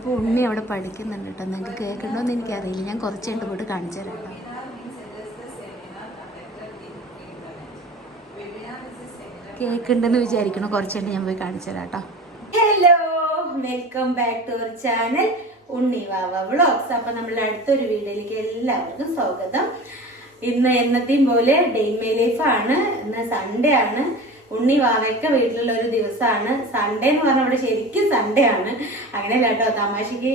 അപ്പോൾ ഉണ്ണി അവിടെ പഠിക്കുന്നുണ്ട് കേട്ടോ. നിങ്ങൾക്ക് കേൾക്കണമെന്ന് എനിക്കറിയില്ല. ഞാൻ കുറച്ച് കഴിഞ്ഞ് പോയിട്ട് കാണിച്ചു തരാം കേട്ടോ. കേൾക്കുന്നുണ്ടെന്ന് വിചാരിക്കണം. കുറച്ച് കഴിഞ്ഞ് ഞാൻ പോയി കാണിച്ചു തരാം കേട്ടോ. Hello, welcome back to our channel Unni Vava vlogs. അപ്പൊ നമ്മളുടെ അടുത്തൊരു വീഡിയോയിലേക്ക് എല്ലാവർക്കും സ്വാഗതം. ഇന്ന് എന്നത്തെയും പോലെ ഡേ മൈ ലൈഫ് ആണ്. ഇന്ന് സൺഡേ ആണ്. ഉണ്ണി വാവയൊക്കെ വീട്ടിലുള്ള ഒരു ദിവസമാണ്. സൺഡേ എന്ന് പറഞ്ഞാൽ ഇവിടെ ശരിക്കും സൺഡേ ആണ്. അങ്ങനെയല്ല കേട്ടോ, തമാശക്ക്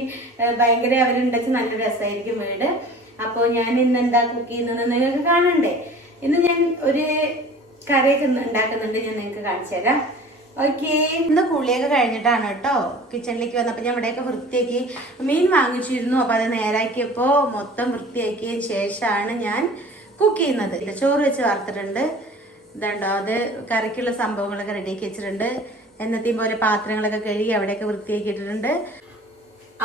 ഭയങ്കര അവരുണ്ടെച്ച് നല്ല രസമായിരിക്കും വീട്. അപ്പോൾ ഞാൻ ഇന്ന് എന്താ കുക്ക് ചെയ്യുന്നത് നിങ്ങൾക്ക് കാണണ്ടേ. ഇന്ന് ഞാൻ ഒരു കറിയൊക്കെ ഉണ്ടാക്കുന്നുണ്ട്, ഞാൻ നിങ്ങൾക്ക് കാണിച്ചു തരാം. ഓക്കെ, ഇന്ന് കുളിയൊക്കെ കഴിഞ്ഞിട്ടാണ് കേട്ടോ കിച്ചണിലേക്ക് വന്നപ്പോൾ ഞാൻ ഇവിടെയൊക്കെ വൃത്തിയാക്കി മീൻ വാങ്ങിച്ചിരുന്നു. അപ്പോൾ അത് നേരാക്കിയപ്പോൾ മൊത്തം വൃത്തിയാക്കിയതിന് ശേഷമാണ് ഞാൻ കുക്ക് ചെയ്യുന്നത്. ചോറ് വെച്ച് വറുത്തിട്ടുണ്ട്, ഇതുണ്ടോ, അത് കറിക്കുള്ള സംഭവങ്ങളൊക്കെ റെഡിയാക്കി വെച്ചിട്ടുണ്ട്. എന്നത്തെയും പോലെ പാത്രങ്ങളൊക്കെ കഴുകി അവിടെയൊക്കെ വൃത്തിയാക്കിയിട്ടുണ്ട്.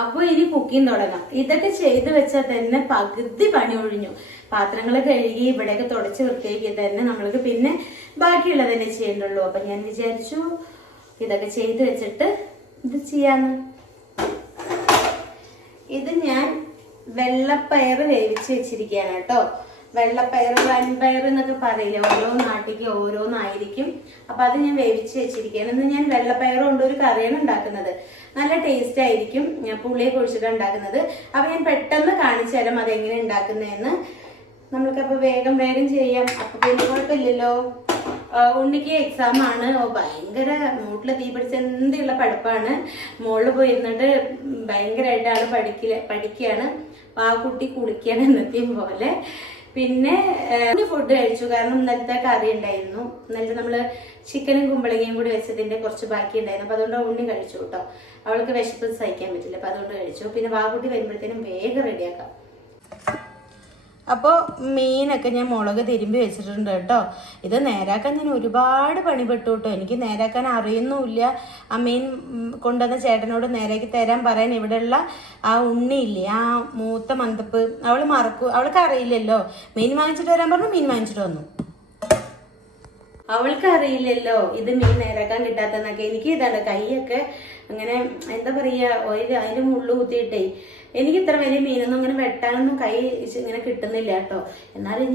അപ്പോൾ ഇനി കുക്കിംഗ് തുടങ്ങാം. ഇതൊക്കെ ചെയ്ത് വെച്ചാൽ തന്നെ പകുതി പണി ഒഴിഞ്ഞു. പാത്രങ്ങൾ കഴുകി ഇവിടെയൊക്കെ തുടച്ച് വൃത്തിയാക്കി തന്നെ നമ്മൾക്ക് പിന്നെ ബാക്കിയുള്ളത് തന്നെ ചെയ്യണ്ടുള്ളൂ. അപ്പൊ ഞാൻ വിചാരിച്ചു ഇതൊക്കെ ചെയ്ത് വെച്ചിട്ട് ഇത് ചെയ്യാന്ന്. ഇത് ഞാൻ വെള്ളപ്പയർ വേവിച്ച് വെച്ചിരിക്കുകയാണ് കേട്ടോ. വെള്ളപ്പയർ, വൻപയർ എന്നൊക്കെ പറയില്ലേ, ഓരോ നാട്ടിലേക്ക് ഓരോന്നായിരിക്കും. അപ്പൊ അത് ഞാൻ വേവിച്ച് വെച്ചിരിക്കുകയാണ്. ഇന്ന് ഞാൻ വെള്ളപ്പയർ കൊണ്ട് ഒരു കറിയാണ് ഉണ്ടാക്കുന്നത്. നല്ല ടേസ്റ്റ് ആയിരിക്കും. ഞാൻ പുളിയൊക്കെ ഒഴിച്ചിട്ടാണ് ഉണ്ടാക്കുന്നത്. അപ്പൊ ഞാൻ പെട്ടെന്ന് കാണിച്ചു തരാം അതെങ്ങനെ ഉണ്ടാക്കുന്നതെന്ന്. നമ്മൾക്കപ്പൊ വേഗം ചെയ്യാം. അപ്പൊ പിന്നെ കുഴപ്പമില്ലല്ലോ. ഉണ്ണിക്ക് എക്സാം ആണ്. ഭയങ്കര മൂട്ടില് തീ പിടിച്ച എന്തുള്ള പഠിപ്പാണ്. മുകളിൽ പോയി ഇരുന്നിട്ട് ഭയങ്കരമായിട്ട് ആള് പഠിക്കുകയാണ്. ആ കുട്ടി കുളിക്കുകയാണ് എന്നത്തെയും പോലെ. പിന്നെ ഫുഡ് കഴിച്ചു, കാരണം ഇന്നലത്തെ കറി ഉണ്ടായിരുന്നു. ഇന്നലത്തെ നമ്മള് ചിക്കനും കുമ്പളങ്ങയും കൂടി വെച്ചതിന്റെ കുറച്ച് ബാക്കി ഉണ്ടായിരുന്നു. അപ്പൊ അതുകൊണ്ട് ഉണ്ണി കഴിച്ചു കേട്ടോ. അവൾക്ക് വിശപ്പ് സഹിക്കാൻ പറ്റില്ല, അപ്പൊ അതുകൊണ്ട് കഴിച്ചു. പിന്നെ വാക്കുട്ടി വരുമ്പോഴത്തേനും വേഗം റെഡിയാക്കാം. അപ്പോൾ മീനൊക്കെ ഞാൻ മുളക് തിരുമ്പി വെച്ചിട്ടുണ്ട് കേട്ടോ. ഇത് നേരാക്കാൻ ഞാൻ ഒരുപാട് പണിപ്പെട്ടു കേട്ടോ. എനിക്ക് നേരാക്കാൻ അറിയുന്നുമില്ല. ആ മീൻ കൊണ്ടുവന്ന ചേട്ടനോട് നേരാക്കി തരാൻ പറയാൻ ഇവിടെയുള്ള ആ ഉണ്ണിയില്ലേ, ആ മൂത്ത മന്തപ്പ്, അവൾക്ക് അറിയില്ലല്ലോ. മീൻ വാങ്ങിച്ചിട്ട് വരാൻ പറഞ്ഞു, മീൻ വാങ്ങിച്ചിട്ട് വന്നു. അവൾക്ക് അറിയില്ലല്ലോ ഇത് മീൻ നേരാക്കാൻ കിട്ടാത്തെന്നൊക്കെ. എനിക്ക് ഇതാണ് കൈയൊക്കെ അങ്ങനെ എന്താ പറയാ, അതിന്റെ മുള്ളു കുത്തിയിട്ടേ എനിക്ക് ഇത്ര വലിയ മീനൊന്നും അങ്ങനെ വെട്ടാനൊന്നും കൈ ഇങ്ങനെ കിട്ടുന്നില്ല കേട്ടോ. എന്നാലും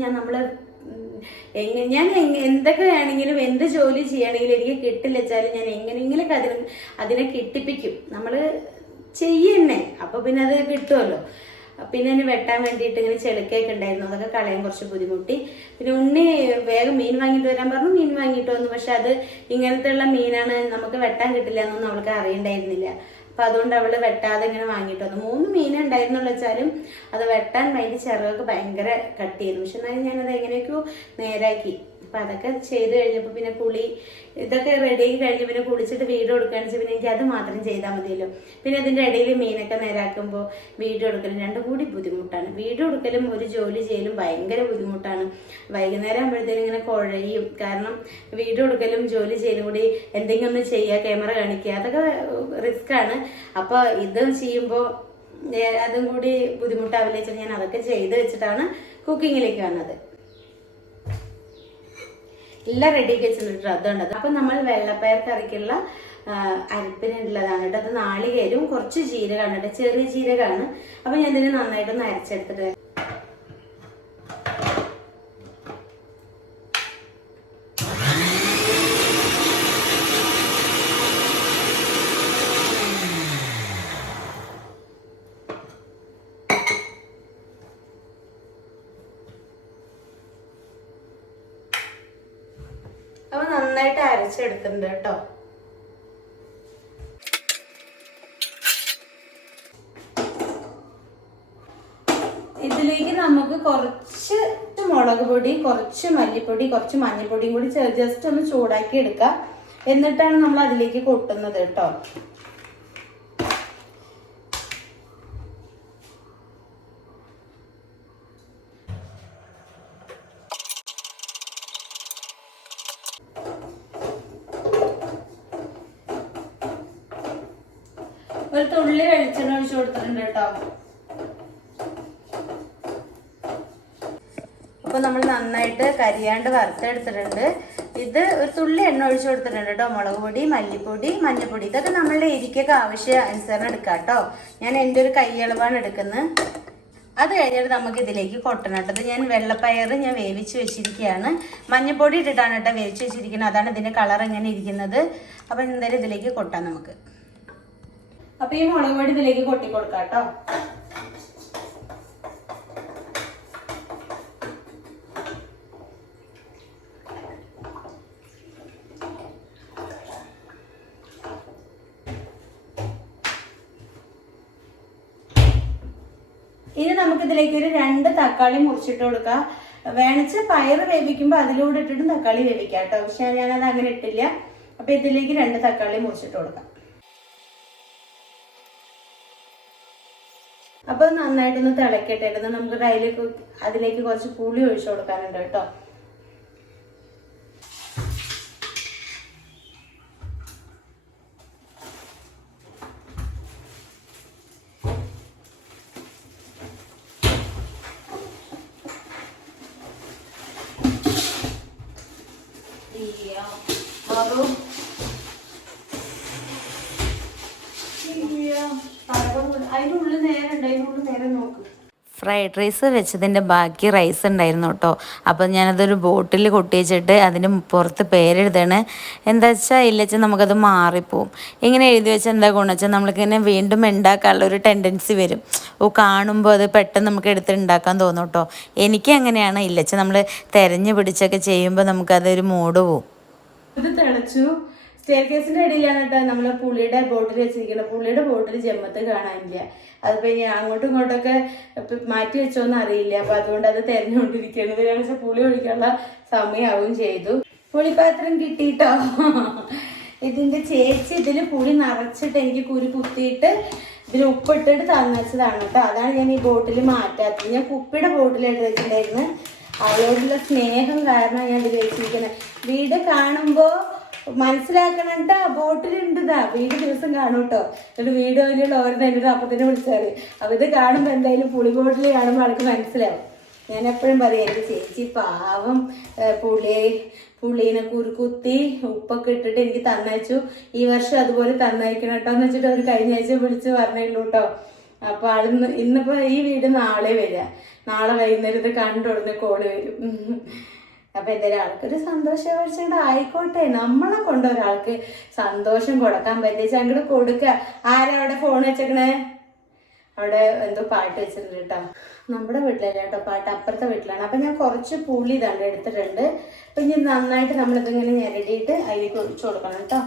ഞാൻ എന്തൊക്കെ ആണെങ്കിലും എന്ത് ജോലി ചെയ്യണമെങ്കിലും എനിക്ക് കിട്ടില്ല വെച്ചാലും ഞാൻ എങ്ങനെയെങ്കിലും അതിനെ കിട്ടിപ്പിക്കും. നമ്മള് ചെയ്യന്നെ, അപ്പൊ പിന്നെ അത് കിട്ടുമല്ലോ. പിന്നെ എന്നെ വെട്ടാൻ വേണ്ടിയിട്ട് ഇങ്ങനെ ചെളുക്കൊക്കെ ഉണ്ടായിരുന്നു, അതൊക്കെ കളയാൻ കുറച്ച് ബുദ്ധിമുട്ടി. പിന്നെ ഉണ്ണി വേഗം മീൻ വാങ്ങിട്ട് വരാൻ പറഞ്ഞു, മീൻ വാങ്ങിയിട്ട് വന്നു. പക്ഷെ അത് ഇങ്ങനത്തെ ഉള്ള മീനാണ്, നമുക്ക് വെട്ടാൻ കിട്ടില്ല എന്നൊന്നും അവൾക്ക് അറിയണ്ടായിരുന്നില്ല. അപ്പൊ അതുകൊണ്ട് അവള് വെട്ടാതെ ഇങ്ങനെ വാങ്ങിയിട്ട് വന്നു. 3 മീൻ ഉണ്ടായിരുന്നുള്ള വെച്ചാലും അത് വെട്ടാൻ വേണ്ടി ചിറകൊക്കെ ഭയങ്കര കട്ട് ചെയ്തു. പക്ഷെ എന്നാലും ഞാനത് എങ്ങനെയൊക്കെയോ നേരാക്കി. അപ്പൊ അതൊക്കെ ചെയ്ത് കഴിഞ്ഞപ്പോ പിന്നെ ഇതൊക്കെ റെഡിയാക്കി കഴിഞ്ഞ് പിന്നെ കുളിച്ചിട്ട് വീഡിയോ കൊടുക്കുകയാണെന്ന് വെച്ചാൽ പിന്നെ എനിക്ക് അത് മാത്രം ചെയ്താൽ മതിയല്ലോ. പിന്നെ ഇതിന്റെ ഇടയിൽ മീനൊക്കെ നേരാക്കുമ്പോൾ വീഡിയോ എടുക്കലും രണ്ടും കൂടി ബുദ്ധിമുട്ടാണ്. വീഡിയോ എടുക്കലും ഒരു ജോലി ചെയ്യലും ഭയങ്കര ബുദ്ധിമുട്ടാണ്. വൈകുന്നേരം ആകുമ്പോഴത്തേനും ഇങ്ങനെ കുഴയും. കാരണം വീഡിയോ എടുക്കലും ജോലി ചെയ്യലും കൂടി എന്തെങ്കിലും ഒന്ന് ചെയ്യുക, ക്യാമറ കാണിക്കുക, അതൊക്കെ റിസ്ക് ആണ്. അപ്പൊ ഇത് ചെയ്യുമ്പോൾ അതും കൂടി ബുദ്ധിമുട്ടാവില്ല വെച്ചാൽ ഞാൻ അതൊക്കെ ചെയ്ത് വെച്ചിട്ടാണ് കുക്കിങ്ങിലേക്ക് വന്നത്. എല്ലാം റെഡിയാക്കി വെച്ചിട്ടുണ്ട്. അതുകൊണ്ട് അപ്പൊ നമ്മൾ വെള്ളപ്പയർ കറിക്കുള്ള അരപ്പിനുള്ളതാണ് കേട്ടോ. അത് നാളികേരും കുറച്ച് ജീരകമാണ് കേട്ടോ, ചെറിയ ജീരകമാണ്. അപ്പൊ ഞാൻ ഇതിന് നന്നായിട്ടൊന്ന് അരച്ചെടുത്തിട്ട് നന്നായിട്ട് അരച്ചെടുത്തിട്ടുണ്ട് കേട്ടോ. ഇതിലേക്ക് നമുക്ക് കുറച്ച് മുളക് പൊടി, കുറച്ച് മല്ലിപ്പൊടി, കുറച്ച് മഞ്ഞൾപ്പൊടിയും കൂടി ജസ്റ്റ് ഒന്ന് ചൂടാക്കി എടുക്കാം. എന്നിട്ടാണ് നമ്മൾ അതിലേക്ക് കൊട്ടുന്നത് കേട്ടോ. ഒരു തുള്ളി വെളിച്ചെണ്ണ ഒഴിച്ചു കൊടുത്തിട്ടുണ്ട് കേട്ടോ. അപ്പൊ നമ്മൾ നന്നായിട്ട് കരിയാണ്ട് വറുത്തെടുത്തിട്ടുണ്ട്. ഇത് ഒരു തുള്ളി എണ്ണ ഒഴിച്ചു കൊടുത്തിട്ടുണ്ട് കേട്ടോ. മുളക് പൊടി, മല്ലിപ്പൊടി, മഞ്ഞൾപ്പൊടി ഇതൊക്കെ നമ്മളുടെ എരിക്കൊക്കെ ആവശ്യ അനുസരണം എടുക്കാം കേട്ടോ. ഞാൻ എൻ്റെ ഒരു കൈയളവാണ് എടുക്കുന്നത്. അത് കഴിഞ്ഞിട്ട് നമുക്ക് ഇതിലേക്ക് കൊട്ടണം കേട്ടോ. ഞാൻ വെള്ളപ്പയർ ഞാൻ വേവിച്ച് വെച്ചിരിക്കുകയാണ്. മഞ്ഞൾപ്പൊടി ഇട്ടിട്ടാണ് കേട്ടോ വേവിച്ച് വെച്ചിരിക്കുന്നത്. അതാണ് ഇതിൻ്റെ കളർ ഇങ്ങനെ ഇരിക്കുന്നത്. അപ്പം എന്തായാലും ഇതിലേക്ക് കൊട്ടാം നമുക്ക്. അപ്പം ഈ മുളക് പൊടി ഇതിലേക്ക് കൊട്ടി കൊടുക്കാം കേട്ടോ. ഇനി നമുക്കിതിലേക്ക് ഒരു 2 തക്കാളി മുറിച്ചിട്ട് കൊടുക്കാം. വേണിച്ച് പയർ വേവിക്കുമ്പോൾ അതിലൂടെ ഇട്ടിട്ടും തക്കാളി വേവിക്കാം കേട്ടോ. പക്ഷെ ഞാനത് അങ്ങനെ ഇട്ടില്ല. അപ്പൊ ഇതിലേക്ക് 2 തക്കാളി മുറിച്ചിട്ട് കൊടുക്കാം. അപ്പൊ നന്നായിട്ടൊന്ന് തിളക്കട്ടെ. നമുക്ക് അതിലേക്ക് കുറച്ച് പുളി ഒഴിച്ചു കൊടുക്കാനുണ്ട് കേട്ടോ. ഫ്രൈഡ് റൈസ് വെച്ചതിൻ്റെ ബാക്കി റൈസ് ഉണ്ടായിരുന്നു കേട്ടോ. അപ്പം ഞാനതൊരു ബോട്ടിൽ കൊട്ടി വെച്ചിട്ട് അതിന് പുറത്ത് പേരെഴുതാണ്. എന്താ വെച്ചാൽ ഇല്ലച്ചാൽ നമുക്കത് മാറിപ്പോവും. ഇങ്ങനെ എഴുതി വെച്ചാൽ എന്താ ഗുണം വെച്ചാൽ നമ്മൾക്കിങ്ങനെ വീണ്ടും ഉണ്ടാക്കാനുള്ളൊരു ടെൻഡൻസി വരും. കാണുമ്പോൾ അത് പെട്ടെന്ന് നമുക്ക് എടുത്ത് ഉണ്ടാക്കാൻ തോന്നും കേട്ടോ. എനിക്ക് അങ്ങനെയാണ്. ഇല്ലച്ചാൽ നമ്മൾ തിരഞ്ഞു പിടിച്ചൊക്കെ ചെയ്യുമ്പോൾ നമുക്കതൊരു മൂഡ് പോവും. ഇത് തിളച്ചു. സ്റ്റെയർ കേസിന്റെ ഇടയിലാണ് കേട്ടോ നമ്മൾ പുളിയുടെ ബോട്ടിൽ വെച്ചിരിക്കുന്നത്. പുളിയുടെ ബോട്ടിൽ ജമ്മത്ത് കാണാനില്ല. അതിപ്പോ ഞാൻ അങ്ങോട്ടും ഇങ്ങോട്ടൊക്കെ മാറ്റി വെച്ചോന്ന് അറിയില്ല. അപ്പൊ അതുകൊണ്ട് അത് തെരഞ്ഞുകൊണ്ടിരിക്കുന്നത്. വെച്ചാൽ പുളി ഒഴിക്കാനുള്ള സമയമാവും ചെയ്തു. പുളിപ്പാത്രം കിട്ടിയിട്ടോ. ഇതിന്റെ ചേച്ചി ഇതിൽ പുളി നിറച്ചിട്ട് എനിക്ക് കുരു കുത്തിയിട്ട് ഇതിൽ ഉപ്പിട്ടിട്ട് തന്നച്ചതാണ് കേട്ടോ. അതാണ് ഞാൻ ഈ ബോട്ടിൽ മാറ്റാത്തത്. ഞാൻ കുപ്പിയുടെ ബോട്ടിലായിട്ട് വെച്ചിട്ടുണ്ടായിരുന്നു. അവളോടുള്ള സ്നേഹം കാരണം ഞാൻ ഇതിൽ വെച്ചിരിക്കുന്നത്. വീട് കാണുമ്പോ മനസ്സിലാക്കണം കേട്ടോ. ബോട്ടിലുണ്ടാ വീട് ദിവസം കാണും കേട്ടോ. എന്നിട്ട് വീഡിയോയിലുള്ള ഓരോ എന്നോട് അപ്പത്തന്നെ വിളിച്ചാറ്. അപ്പൊ ഇത് കാണുമ്പോ എന്തായാലും പുളി ബോട്ടിൽ കാണുമ്പോൾ ആൾക്ക് മനസ്സിലാവും. ഞാൻ എപ്പോഴും പറയാം എൻ്റെ ചേച്ചി പാവം പുളീനെ കുത്തി ഉപ്പൊക്കെ ഇട്ടിട്ട് എനിക്ക് തന്നയച്ചു. ഈ വർഷം അതുപോലെ തന്നയക്കണം കേട്ടോ എന്ന് വെച്ചിട്ട് അവർ കഴിഞ്ഞ ആഴ്ച വിളിച്ച് പറഞ്ഞുള്ളൂ കേട്ടോ. അപ്പൊ ഇന്നിപ്പോ ഈ വീട് നാളെ വരിക. നാളെ വൈകുന്നേരത്ത് കണ്ടുടനെ കോള് വരും. അപ്പൊ എന്തായാലും ആൾക്കൊരു സന്തോഷം ആയിക്കോട്ടെ. നമ്മളെ കൊണ്ട് ഒരാൾക്ക് സന്തോഷം കൊടുക്കാൻ പറ്റിയ അങ്ങോട്ട് കൊടുക്കുക. ആരവിടെ ഫോൺ വെച്ചേക്കണേ? അവിടെ എന്തോ പാട്ട് വെച്ചിട്ടുണ്ട് കേട്ടോ. നമ്മുടെ വീട്ടിലല്ല കേട്ടോ പാട്ട്, അപ്പുറത്തെ വീട്ടിലാണ്. അപ്പൊ ഞാൻ കുറച്ച് പുളി ഇതാണ്ട് എടുത്തിട്ടുണ്ട്. അപ്പൊ ഇനി നന്നായിട്ട് നമ്മളിതിങ്ങനെ ഞെരടിയിട്ട് അതിലേക്ക് ഒഴിച്ചു കൊടുക്കണം കേട്ടോ.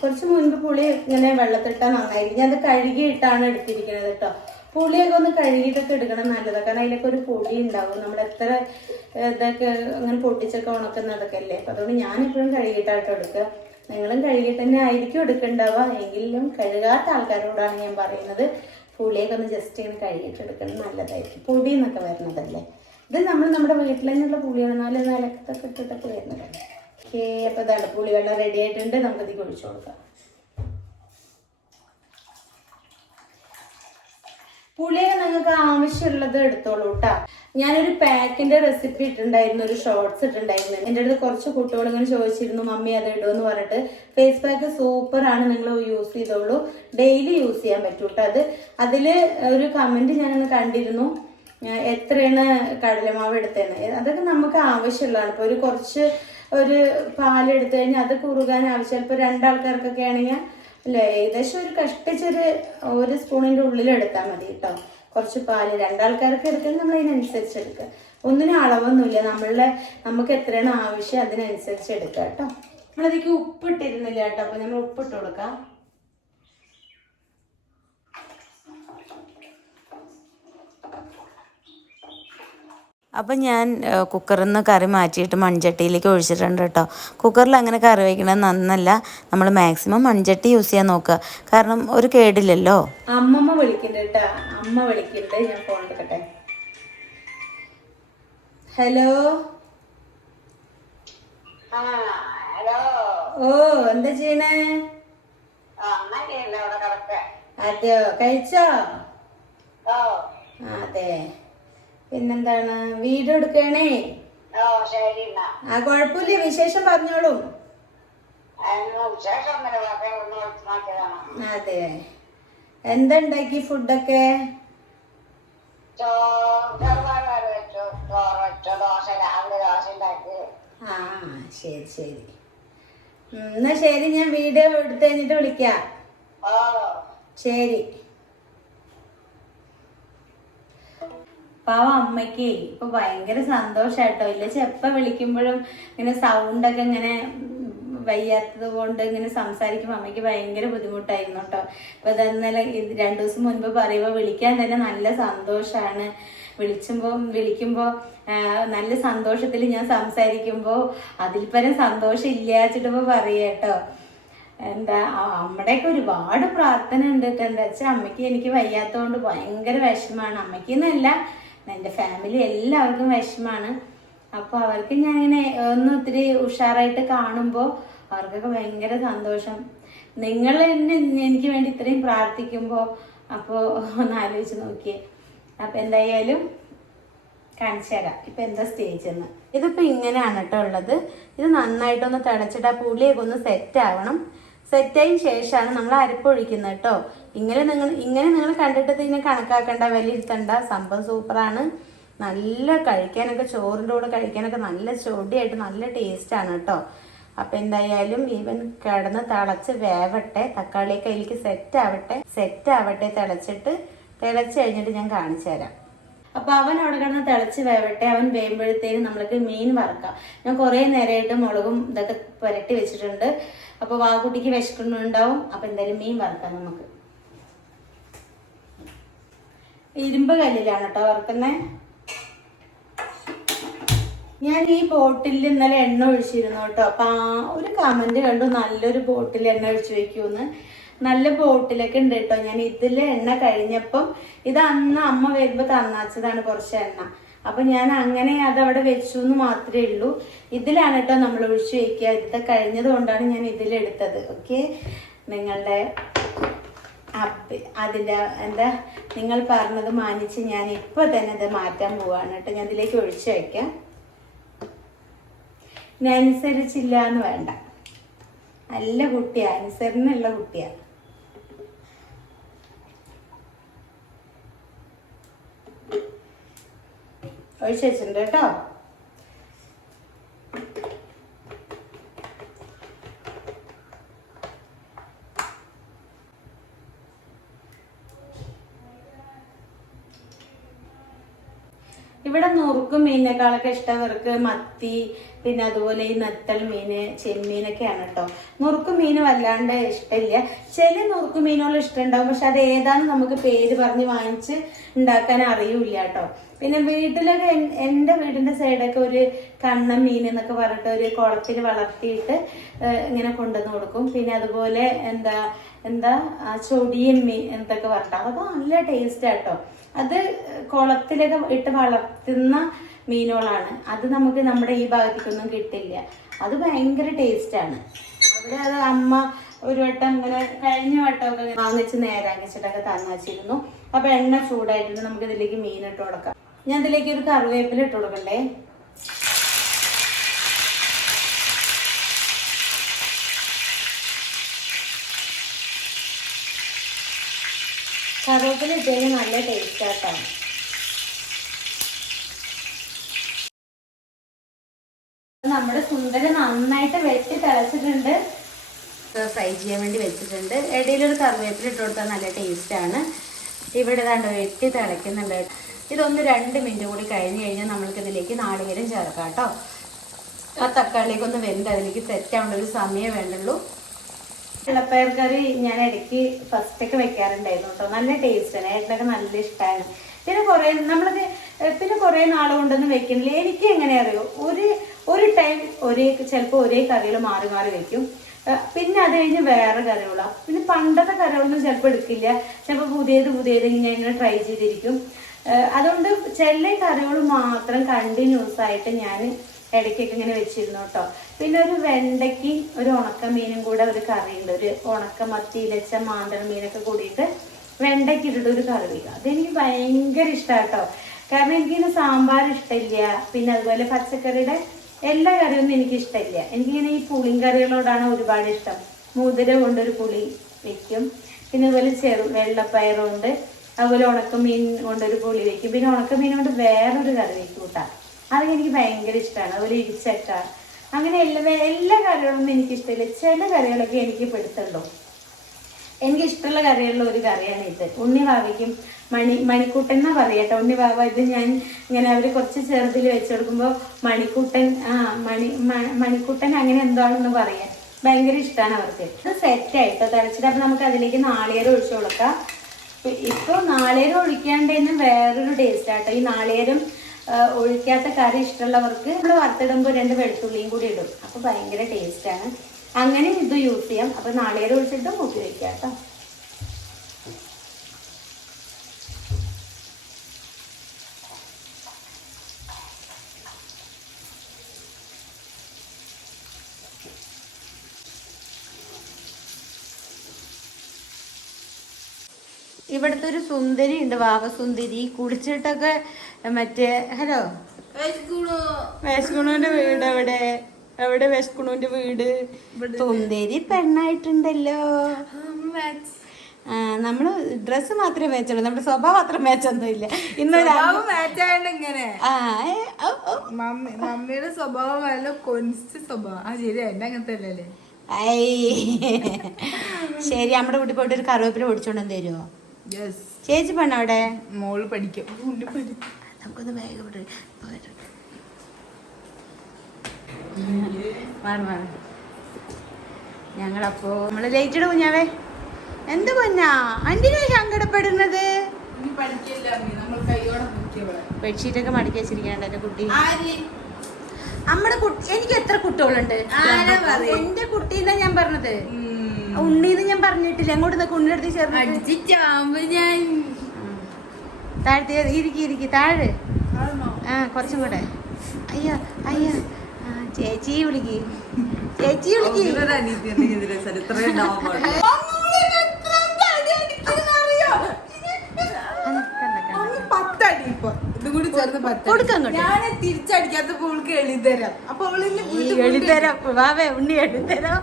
കുറച്ച് മുൻപ് പുളി ഇങ്ങനെ വെള്ളത്തിട്ടാൽ നന്നായിരിക്കും. ഞാൻ അത് കഴുകിയിട്ടാണ് എടുത്തിരിക്കുന്നത് കേട്ടോ. പുളിയൊക്കെ ഒന്ന് കഴുകിയിട്ടൊക്കെ എടുക്കണം നല്ലതാണ്. കാരണം അതിലൊക്കെ ഒരു പൊടി ഉണ്ടാവും. നമ്മൾ എത്ര ഇതൊക്കെ അങ്ങനെ പൊട്ടിച്ചൊക്കെ ഉണക്കുന്നതൊക്കെ അല്ലേ. അപ്പം അതുകൊണ്ട് ഞാനെപ്പോഴും കഴുകിയിട്ടാട്ടോ എടുക്കുക. നിങ്ങളും കഴുകിയിട്ട് തന്നെ ആയിരിക്കും എടുക്കണ്ടാവുക. എങ്കിലും കഴുകാത്ത ആൾക്കാരോടാണ് ഞാൻ പറയുന്നത്. പുളിയൊക്കെ ഒന്ന് ജസ്റ്റ് ഇങ്ങനെ കഴുകിയിട്ട് എടുക്കണം, നല്ലതായിരിക്കും. പൊടി എന്നൊക്കെ വരുന്നതല്ലേ. ഇത് നമ്മുടെ വീട്ടിൽ തന്നെയുള്ള പുളിയാണ്. നിലത്തൊക്കെ ഇട്ടിട്ടൊക്കെ വരുന്നതല്ലേ. ഓക്കെ, അപ്പോൾ ഇതാണ് പുളി വെള്ളം റെഡി ആയിട്ടുണ്ട്. നമുക്കിതിലേക്ക് ഒഴിച്ചു കൊടുക്കാം. പുളിയൊക്കെ നിങ്ങൾക്ക് ആവശ്യമുള്ളത് എടുത്തോളൂ കേട്ടോ. ഞാനൊരു പാക്കിന്റെ റെസിപ്പി ഇട്ടുണ്ടായിരുന്നു, ഒരു ഷോർട്സ് ഇട്ടുണ്ടായിരുന്നു. എൻ്റെ അടുത്ത് കുറച്ച് കുട്ടികൾ ഇങ്ങനെ ചോദിച്ചിരുന്നു മമ്മി അത് ഇടുമെന്ന് പറഞ്ഞിട്ട്. ഫേസ് പാക്ക് സൂപ്പർ ആണ്, നിങ്ങൾ യൂസ് ചെയ്തോളൂ. ഡെയിലി യൂസ് ചെയ്യാൻ പറ്റും കേട്ടോ. അതില് ഒരു കമന്റ് ഞാനൊന്ന് കണ്ടിരുന്നു, എത്രയാണ് കടലമാവ് എടുത്തതെന്ന്. അതൊക്കെ നമുക്ക് ആവശ്യമുള്ളതാണ്. ഇപ്പൊ ഒരു പാലെടുത്തു കഴിഞ്ഞാൽ അത് കുറുകാൻ ആവശ്യം. ചിലപ്പോൾ 2 ആൾക്കാർക്കൊക്കെ ആണെങ്കിൽ അല്ലേ ഏകദേശം ഒരു കഷ്ടിച്ചൊരു 1 സ്പൂണിന്റെ ഉള്ളിൽ എടുത്താൽ മതി കേട്ടോ. കുറച്ച് പാല് 2 ആൾക്കാർക്ക് എടുക്കുന്നത് നമ്മൾ അതിനനുസരിച്ച് എടുക്കുക. ഒന്നിനും അളവൊന്നുമില്ല. നമുക്ക് എത്രയാണ് ആവശ്യം അതിനനുസരിച്ച് എടുക്കുക കേട്ടോ. നമ്മളതിലേക്ക് ഉപ്പിട്ടിരുന്നില്ല കേട്ടോ. അപ്പൊ നമ്മൾ ഉപ്പിട്ട് കൊടുക്കാം. അപ്പം ഞാൻ കുക്കറിൽ നിന്ന് കറി മാറ്റിയിട്ട് മൺചട്ടിയിലേക്ക് ഒഴിച്ചിട്ടുണ്ട് കേട്ടോ. കുക്കറിൽ അങ്ങനെ കറി വയ്ക്കണത് നന്നല്ല. നമ്മൾ മാക്സിമം മൺചട്ടി യൂസ് ചെയ്യാൻ നോക്കുക. കാരണം ഒരു കേടില്ലല്ലോ. അമ്മമ്മ വിളിക്കുന്നുണ്ട് കേട്ടോ. അമ്മ വിളിക്കുന്നുണ്ട്. ഞാൻ ഫോൺ എടുക്കട്ടെ. ഹലോ. ഓ, എന്താ ചെയ്യണേ? അതെയോ, കഴിച്ചോ? അതെ. പിന്നെന്താണ്, വീഡിയോ എടുക്കണേ? ഓ ശരി എന്നാ. ആ കുഴപ്പമില്ല, വിശേഷം പറഞ്ഞോളൂ. വിശേഷം ഒന്നുമില്ല, വെറുതെ ഒന്ന് വിളിച്ചു നോക്കിയതാണ്. അതെ, എന്താ ഉണ്ടാക്കി ഫുഡൊക്കെ? ചെറുപാട് കറി വെച്ചു, ചോറ് വെച്ചു, ദോശ രാവിലെ ദോശ ഉണ്ടാക്കി. ആ ശരി ശരി. എന്നാ ശരി, ഞാൻ വീഡിയോ എടുത്ത് കഴിഞ്ഞിട്ട് വിളിക്കാം. ഓ ശരി. പാവം അമ്മയ്ക്ക് ഇപ്പൊ ഭയങ്കര സന്തോഷാട്ടോ. ഇല്ല ചെപ്പ വിളിക്കുമ്പോഴും ഇങ്ങനെ സൗണ്ടൊക്കെ ഇങ്ങനെ വയ്യാത്തത് കൊണ്ട് ഇങ്ങനെ സംസാരിക്കുമ്പോൾ അമ്മയ്ക്ക് ഭയങ്കര ബുദ്ധിമുട്ടായിരുന്നു കേട്ടോ. അപ്പൊ ഇന്നലെ 2 ദിവസം മുൻപ് പറയുമ്പോൾ വിളിക്കാൻ തന്നെ നല്ല സന്തോഷാണ്. വിളിക്കുമ്പോ നല്ല സന്തോഷത്തിൽ ഞാൻ സംസാരിക്കുമ്പോ അതിൽ പരം സന്തോഷം ഇല്ലാച്ചിട്ടിപ്പോ പറയാട്ടോ. എന്താ അമ്മയുടെയൊക്കെ ഒരുപാട് പ്രാർത്ഥന ഉണ്ട് കേട്ടോ. എന്താ വെച്ചാൽ അമ്മയ്ക്ക് എനിക്ക് വയ്യാത്തതുകൊണ്ട് ഭയങ്കര വിഷമാണ്. അമ്മയ്ക്കെന്നല്ല, എൻ്റെ ഫാമിലി എല്ലാവർക്കും വിഷമാണ്. അപ്പോൾ അവർക്ക് ഞാൻ ഇങ്ങനെ ഒന്ന് ഒത്തിരി ഉഷാറായിട്ട് കാണുമ്പോൾ അവർക്കൊക്കെ ഭയങ്കര സന്തോഷം. നിങ്ങൾ തന്നെ എനിക്ക് വേണ്ടി ഇത്രയും പ്രാർത്ഥിക്കുമ്പോൾ അപ്പോൾ ഒന്ന് ആലോചിച്ച് നോക്കിയേ. അപ്പം എന്തായാലും കാണിച്ചു തരാം ഇപ്പം എന്താ സ്റ്റേജ് എന്ന്. ഇതിപ്പോൾ ഇങ്ങനെയാണ് കേട്ടോ ഉള്ളത്. ഇത് നന്നായിട്ടൊന്ന് തിളച്ചിട്ട് ആ പുളിയൊക്കെ ഒന്ന് സെറ്റ് ആവണം. സെറ്റായതിന് ശേഷമാണ് നമ്മൾ അരപ്പൊഴിക്കുന്നത് കേട്ടോ. ഇങ്ങനെ നിങ്ങൾ കണ്ടിട്ട് ഇതിനെ കണക്കാക്കണ്ട, വിലയിരുത്തണ്ട. സംഭവം സൂപ്പറാണ്. നല്ല കഴിക്കാനൊക്കെ, ചോറിൻ്റെ കൂടെ കഴിക്കാനൊക്കെ നല്ല ചൊടിയായിട്ട് നല്ല ടേസ്റ്റാണ് കേട്ടോ. അപ്പം എന്തായാലും ഇവൻ കിടന്ന് തിളച്ച് വേവട്ടെ, തക്കാളിയൊക്കെ അതിലേക്ക് സെറ്റ് ആവട്ടെ. തിളച്ച് കഴിഞ്ഞിട്ട് ഞാൻ കാണിച്ചു തരാം. അപ്പൊ അവൻ അവിടെ കിടന്ന് തിളച്ച് വേവട്ടെ. അവൻ വേകുമ്പോഴത്തേക്കും നമ്മൾക്ക് മീൻ വറുക്കാം. ഞാൻ കുറേ നേരമായിട്ട് മുളകും ഇതൊക്കെ പുരട്ടി വെച്ചിട്ടുണ്ട്. അപ്പൊ വാക്കുട്ടിക്ക് വിശക്കുന്നുണ്ടാവും. അപ്പൊ എന്തായാലും മീൻ വറുക്കാം നമുക്ക്. ഇരുമ്പ് കല്ലിലാണ് കേട്ടോ വറുക്കുന്നേ. ഞാൻ ഈ ബോട്ടിൽ ഇന്നലെ എണ്ണ ഒഴിച്ചിരുന്നു കേട്ടോ. അപ്പൊ ഒരു കമന്റ് കണ്ടു, നല്ലൊരു ബോട്ടിൽ എണ്ണ ഒഴിച്ചു വെക്കൂന്ന്. നല്ല ബോട്ടിലൊക്കെ ഉണ്ട് കേട്ടോ. ഞാൻ ഇതിലെ എണ്ണ കഴിഞ്ഞപ്പം ഇത് അന്ന് അമ്മ വരുമ്പോ തന്നാച്ചതാണ് കുറച്ച് എണ്ണ. അപ്പൊ ഞാൻ അങ്ങനെ അതവിടെ വെച്ചു എന്ന് മാത്രമേ ഉള്ളൂ. ഇതിലാണ് കേട്ടോ നമ്മൾ ഒഴിച്ചു വയ്ക്കുക. ഇത് കഴിഞ്ഞത് കൊണ്ടാണ് ഞാൻ ഇതിലെടുത്തത്. ഓക്കെ, നിങ്ങളുടെ അതിൻ്റെ എന്താ നിങ്ങൾ പറഞ്ഞത് മാനിച്ച് ഞാൻ ഇപ്പൊ തന്നെ ഇത് മാറ്റാൻ പോവാണ് കേട്ടോ. ഞാൻ ഇതിലേക്ക് ഒഴിച്ചു വയ്ക്കാം. ഇനി അനുസരിച്ചില്ല എന്ന് വേണ്ട, നല്ല കുട്ടിയാ, അനുസരണുള്ള കുട്ടിയാ. ഒഴിച്ചു വെച്ചിട്ടുണ്ട് കേട്ടോ. ഇവിടെ നുറുക്കും മീനിനേക്കാളൊക്കെ ഇഷ്ടവർക്ക് മത്തി, പിന്നെ അതുപോലെ ഈ നെത്തൽ മീന്, ചെമ്മീനൊക്കെയാണ് കേട്ടോ. നുറുക്കും മീന് വല്ലാണ്ട് ഇഷ്ടമില്ല. ചില നുറുക്കും മീനുകൾ ഇഷ്ടമുണ്ടാവും, പക്ഷെ അത് ഏതാണെന്ന് നമുക്ക് പേര് പറഞ്ഞ് വാങ്ങിച്ച് ഉണ്ടാക്കാൻ അറിയൂല കേട്ടോ. പിന്നെ വീട്ടിലൊക്കെ എൻ്റെ വീടിൻ്റെ സൈഡൊക്കെ ഒരു കണ്ണൻ മീൻ എന്നൊക്കെ പറഞ്ഞിട്ട് ഒരു കുളത്തിൽ വളർത്തിയിട്ട് ഇങ്ങനെ കൊണ്ടുവന്ന് കൊടുക്കും. പിന്നെ അതുപോലെ എന്താ ചൊടിയൻ മീൻ എന്തൊക്കെ പറഞ്ഞിട്ട് അതൊക്കെ നല്ല ടേസ്റ്റ് കേട്ടോ. അത് കുളത്തിലൊക്കെ ഇട്ട് വളർത്തുന്ന മീനുകളാണ്. അത് നമുക്ക് നമ്മുടെ ഈ ഭാഗത്തേക്കൊന്നും കിട്ടില്ല. അത് ഭയങ്കര ടേസ്റ്റാണ്. അവിടെ അത് അമ്മ ഒരു വട്ടം ഇങ്ങനെ കഴിഞ്ഞ വട്ടമൊക്കെ വാങ്ങിച്ച് നേരാങ്ങിച്ചിട്ടൊക്കെ തന്നാച്ചിരുന്നു. അപ്പൊ എണ്ണ ചൂടായിട്ടുണ്ട്, നമുക്ക് ഇതിലേക്ക് മീൻ ഇട്ട് കൊടുക്കാം. ഞാൻ ഇതിലേക്ക് ഒരു കറിവേപ്പില ഇട്ട് കൊടുക്കണ്ടേ. കറിവേപ്പില ഇട്ട് കഴിഞ്ഞാൽ നല്ല ടേസ്റ്റ് ആയിട്ടാണ്. നമ്മുടെ സുന്ദരം നന്നായിട്ട് വെട്ടി തിളച്ചിട്ടുണ്ട്. ഫ്രൈ ചെയ്യാൻ വേണ്ടി വെച്ചിട്ടുണ്ട്. ഇടയിലൊരു കറിവേപ്പില ഇട്ട് കൊടുത്താൽ നല്ല ടേസ്റ്റാണ്. ഇവിടെ ഇതാണ്ട് വെട്ടി തിളയ്ക്കുന്നുണ്ട്. ഇതൊന്ന് 2 മിനിറ്റ് കൂടി കഴിഞ്ഞ് കഴിഞ്ഞാൽ നമ്മൾക്ക് ഇതിലേക്ക് നാളികേരം ചേർക്കാം കേട്ടോ. ആ തക്കാളിയൊക്കെ ഒന്ന് വെന്ത് അതിലേക്ക് സെറ്റ് ആവേണ്ട ഒരു സമയം വേണ്ടുള്ളൂ. വെള്ളപ്പയർ കറി ഞാൻ ഇടയ്ക്ക് ഫസ്റ്റൊക്കെ വെക്കാറുണ്ടായിരുന്നു കേട്ടോ. നല്ല ടേസ്റ്റാണ്, ഏട്ടനൊക്കെ നല്ല ഇഷ്ടമാണ്. പിന്നെ കുറേ നാൾ കൊണ്ടൊന്നും വെക്കുന്നില്ല. എനിക്ക് എങ്ങനെ അറിയോ, ഒരു ടൈം ചിലപ്പോൾ ഒരേ കറികൾ മാറി മാറി വെക്കും. പിന്നെ അത് കഴിഞ്ഞ് വേറെ കറികളാണ്. പിന്നെ പണ്ടത്തെ കറികളൊന്നും ചിലപ്പോൾ എടുക്കില്ല. ചിലപ്പോൾ പുതിയത് ഇങ്ങനെ ട്രൈ ചെയ്തിരിക്കും. അതുകൊണ്ട് ചില കറികൾ മാത്രം കണ്ടിന്യൂസ് ആയിട്ട് ഞാൻ ഇടയ്ക്കൊക്കെ ഇങ്ങനെ വെച്ചിരുന്നു കേട്ടോ. പിന്നെ ഒരു വെണ്ടയ്ക്ക് ഒരു ഉണക്കമീനും കൂടെ ഒരു കറിയുണ്ട്. ഒരു ഉണക്ക മത്തി, ഇലച്ച, മാന്തൾ മീനൊക്കെ കൂടിയിട്ട് വെണ്ടയ്ക്ക് ഇട്ടിട്ട് ഒരു കറി വയ്ക്കുക. അതെനിക്ക് ഭയങ്കര ഇഷ്ടമാണ് കേട്ടോ. കാരണം എനിക്കിങ്ങനെ സാമ്പാർ ഇഷ്ടമില്ല, പിന്നെ അതുപോലെ പച്ചക്കറിയുടെ എല്ലാ കറിയൊന്നും എനിക്ക് ഇഷ്ടമില്ല. എനിക്കിങ്ങനെ ഈ പുളിയും കറികളോടാണ് ഒരുപാട് ഇഷ്ടം. മുതിര കൊണ്ടൊരു പുളി വെക്കും, പിന്നെ അതുപോലെ വെള്ളപ്പയറുണ്ട്, അതുപോലെ ഉണക്കമീൻ കൊണ്ടൊരു പുളി വെക്കും, പിന്നെ ഉണക്കമീൻ കൊണ്ട് വേറൊരു കറി വെക്കും കൂട്ടാ. അതൊക്കെ എനിക്ക് ഭയങ്കര ഇഷ്ടമാണ്. അതുപോലെ ഇടിച്ചക്ക, അങ്ങനെ എല്ലാ കറികളൊന്നും എനിക്കിഷ്ടമില്ല. ചില കറികളൊക്കെ എനിക്ക് പെടുത്തുള്ളൂ. എനിക്കിഷ്ടമുള്ള കറികളിൽ ഒരു കറിയാണ് ഇത്. ഉണ്ണിവാവയ്ക്കും മണിക്കൂട്ടൻ എന്നാ പറയട്ടെ. ഉണ്ണിവാവ ഇത് ഞാൻ ഇങ്ങനെ അവർ കുറച്ച് ചെറുതിൽ വെച്ച് കൊടുക്കുമ്പോൾ മണിക്കൂട്ടൻ മണിക്കൂട്ടൻ അങ്ങനെ എന്താണെന്ന് പറയാം. ഭയങ്കര ഇഷ്ടമാണ് അവർക്ക്. ഇത് സെറ്റായിട്ടോ തിളച്ചിട്ട്. അപ്പം നമുക്ക് അതിലേക്ക് നാളികേരം ഒഴിച്ചു കൊടുക്കാം. ഇപ്പോൾ നാളികേരം ഒഴിക്കാണ്ട് തന്നെ വേറൊരു ടേസ്റ്റ് ആട്ടോ. ഈ നാളികേരം ഒഴിക്കാത്ത കറി ഇഷ്ടമുള്ളവർക്ക് നമ്മൾ വറുത്തിടുമ്പോൾ 2 വെളുത്തുള്ളിയും കൂടി ഇടും. അപ്പോൾ ഭയങ്കര ടേസ്റ്റാണ്. അങ്ങനെ ഇത് യൂസ് ചെയ്യാം. അപ്പോൾ നാളികേരം ഒഴിച്ചിട്ട് മൂക്കി വയ്ക്കാം കേട്ടോ. ഇവിടുത്തെ ഒരു സുന്ദരി ഉണ്ട്, വാവസുന്ദരി. കുടിച്ചിട്ടൊക്കെ മറ്റേ ഹലോ വേഷ്കുണുവിന്റെ വീട് എവിടെ വേഷ്കുണുവിന്റെ വീട്? സുന്ദരി പെണ്ണായിട്ടുണ്ടല്ലോ. നമ്മള് ഡ്രസ്സ് മാത്രമേ മേച്ചുള്ളൂ, നമ്മുടെ സ്വഭാവം മാത്രം മേച്ചൊന്നും ഇല്ല. ഇന്നൊരു മമ്മിയുടെ സ്വഭാവം നല്ല കൊനിസ്റ്റ് സ്വഭാവം. ആ ശരി, എന്നെ അങ്ങനത്തെ അല്ലേ? ശരി, നമ്മുടെ വീട്ടിൽ പോയിട്ട് ഒരു കറിവേപ്പില പൊടിച്ചോണ്ടെന്ന് തരുമോ? ചേച്ചി പെണ്ണവിടെ മോള് പഠിക്കും. നമുക്കൊന്ന് വേഗം ഞങ്ങളപ്പോ നമ്മള് ലേറ്റ് ഇടും കുഞ്ഞാവേ. എന്ത് കുഞ്ഞാ എന്തിനാ സങ്കടപ്പെടുന്നത്? ബെഡ്ഷീറ്റൊക്കെ മടക്കി വെച്ചിരിക്കണ്ട എന്റെ കുട്ടി. നമ്മുടെ കുട്ടി, എനിക്ക് എത്ര കുട്ടികളുണ്ട്? എന്റെ കുട്ടീന്നാ ഞാൻ പറഞ്ഞത്, ഉണ്ണീന്ന് ഞാൻ പറഞ്ഞിട്ടില്ല. അങ്ങോട്ട് നിന്നൊക്കെ ഉണ്ണിയുടെ അടുത്ത് ചേർന്ന് ഞാൻ താഴത്തെ ഇരിക്കി താഴെ. കുറച്ചും കൂടെ. അയ്യോ അയ്യോ, ചേച്ചി വിളിക്ക്, ചേച്ചി വിളിക്ക്. തിരിച്ചടിക്കാത്ത പുള്ളിക്ക് എഴുതരാം. അപ്പൊ എഴുതരാം വാവേ, ഉണ്ണി എഴുതരാം.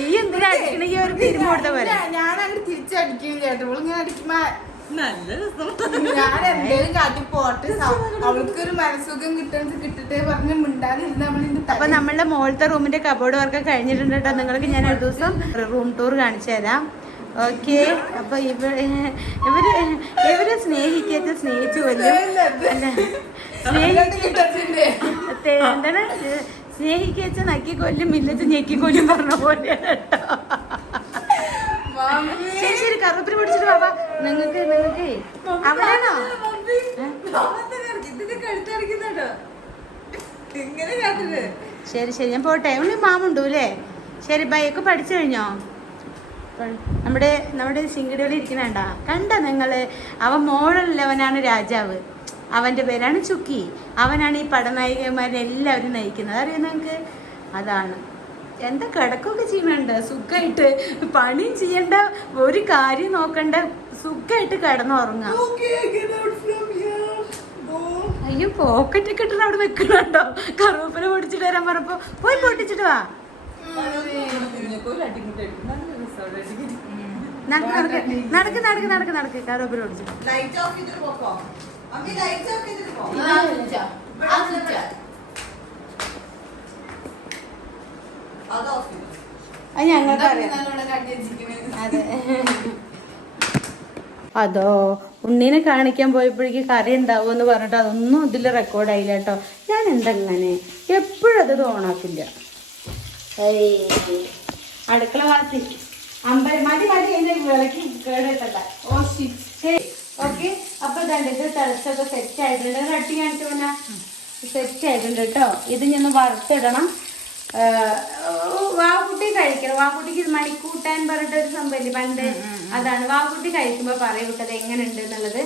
ഈ എന്തിനാ അടിക്കണെങ്കിൽ ഒരു തിരുമ്പ് കൊടുത്ത പോലെ ഞാനങ്ങനെ തിരിച്ചടിക്കും ചേട്ടാ. ഇങ്ങനെ അടിക്കുമ്പോ നല്ല രസം. ഞാൻ എന്തേലും കാട്ടി പോട്ടെ, അവൾക്കൊരു മനസ്സുഖം കിട്ടട്ടെ പറഞ്ഞ് മിണ്ടാതിരുന്ന നമ്മളിന്ന്. അപ്പൊ നമ്മളുടെ മോളത്തെ റൂമിന്റെ കബോർഡ് വർക്ക് കഴിഞ്ഞിട്ടുണ്ട് കേട്ടോ. നിങ്ങൾക്ക് ഞാൻ ഒരു ദിവസം റൂം ടൂർ കാണിച്ചു തരാം. ഓക്കെ, അപ്പൊ ഇവര് സ്നേഹിക്കത്ത് സ്നേഹിച്ചു കൊല്ലും. എന്താണ് സ്നേഹിക്കച്ച നക്കി കൊല്ലും, മില്ലച്ച് ഞെക്കി കൊല്ലും പറഞ്ഞ പോലെയാണ് കേട്ടോ. ശരി ശരി, കറുപ്പിന് പിടിച്ചിട്ട് ബാബാ. നിങ്ങൾക്ക് അവിടെയാണോ? ശരി ശരി, ഞാൻ പോട്ടെ. ഉണ്ണി മാമുണ്ടു അല്ലേ? ശരി, ബൈക്ക് പഠിച്ചു കഴിഞ്ഞോ? നമ്മുടെ സിംഗിടികളിൽ ഇരിക്കണണ്ട കണ്ട നിങ്ങള്? അവൻ മോളുള്ളവനാണ് രാജാവ്. അവന്റെ പേരാണ് ചുക്കി. അവനാണ് ഈ പടനായികമാരെ എല്ലാവരും നയിക്കുന്നത്. അറിയാം നിങ്ങൾക്ക്? അതാണ്. എന്താ കിടക്കൊക്കെ ചെയ്യണുണ്ട് സുഖമായിട്ട്, പണിയും ചെയ്യണ്ട, ഒരു കാര്യം നോക്കണ്ട, സുഖമായിട്ട് കിടന്നുറങ്ങാം. അയ്യോ, പോക്കറ്റൊക്കെ ഇട്ടിട്ട് അവിടെ നിൽക്കണുണ്ടോ? കറുവേപ്പില പൊടിച്ചിട്ട് വരാൻ പറഞ്ഞപ്പോ പോയി പൊട്ടിച്ചിട്ട് വാ. നടക്ക് കറുവേപ്പില പൊടിച്ചിട്ട്. അതോ ഉണ്ണീനെ കാണിക്കാൻ പോയപ്പോഴേക്ക് കറി ഉണ്ടാവും എന്ന് പറഞ്ഞിട്ട് അതൊന്നും ഇതിൽ റെക്കോർഡായില്ല കേട്ടോ. ഞാൻ എന്തെങ്ങനെ എപ്പോഴും അത് ഓണാക്കില്ല. അടുക്കള വാസി മതി വിളക്കി കേടട്ടല്ല. ശരി, ഓക്കെ. അപ്പൊ ഇത് തിളച്ചൊക്കെ സെറ്റ് ആയിട്ടുണ്ട്. കട്ടി കാണിച്ചു പറഞ്ഞാൽ സെറ്റ് ആയിട്ടുണ്ട് കേട്ടോ. ഇത് ഞാൻ വറുത്തിടണം. വാക്കുട്ടി കഴിക്കണം. വാക്കുട്ടിക്ക് ഇത് മണിക്കൂട്ടാൻ പറഞ്ഞിട്ട് ഒരു സംഭവം പണ്ട്, അതാണ്. വാക്കുട്ടി കഴിക്കുമ്പോ പറയൂട്ടത് എങ്ങനെ ഉണ്ട് എന്നുള്ളത്.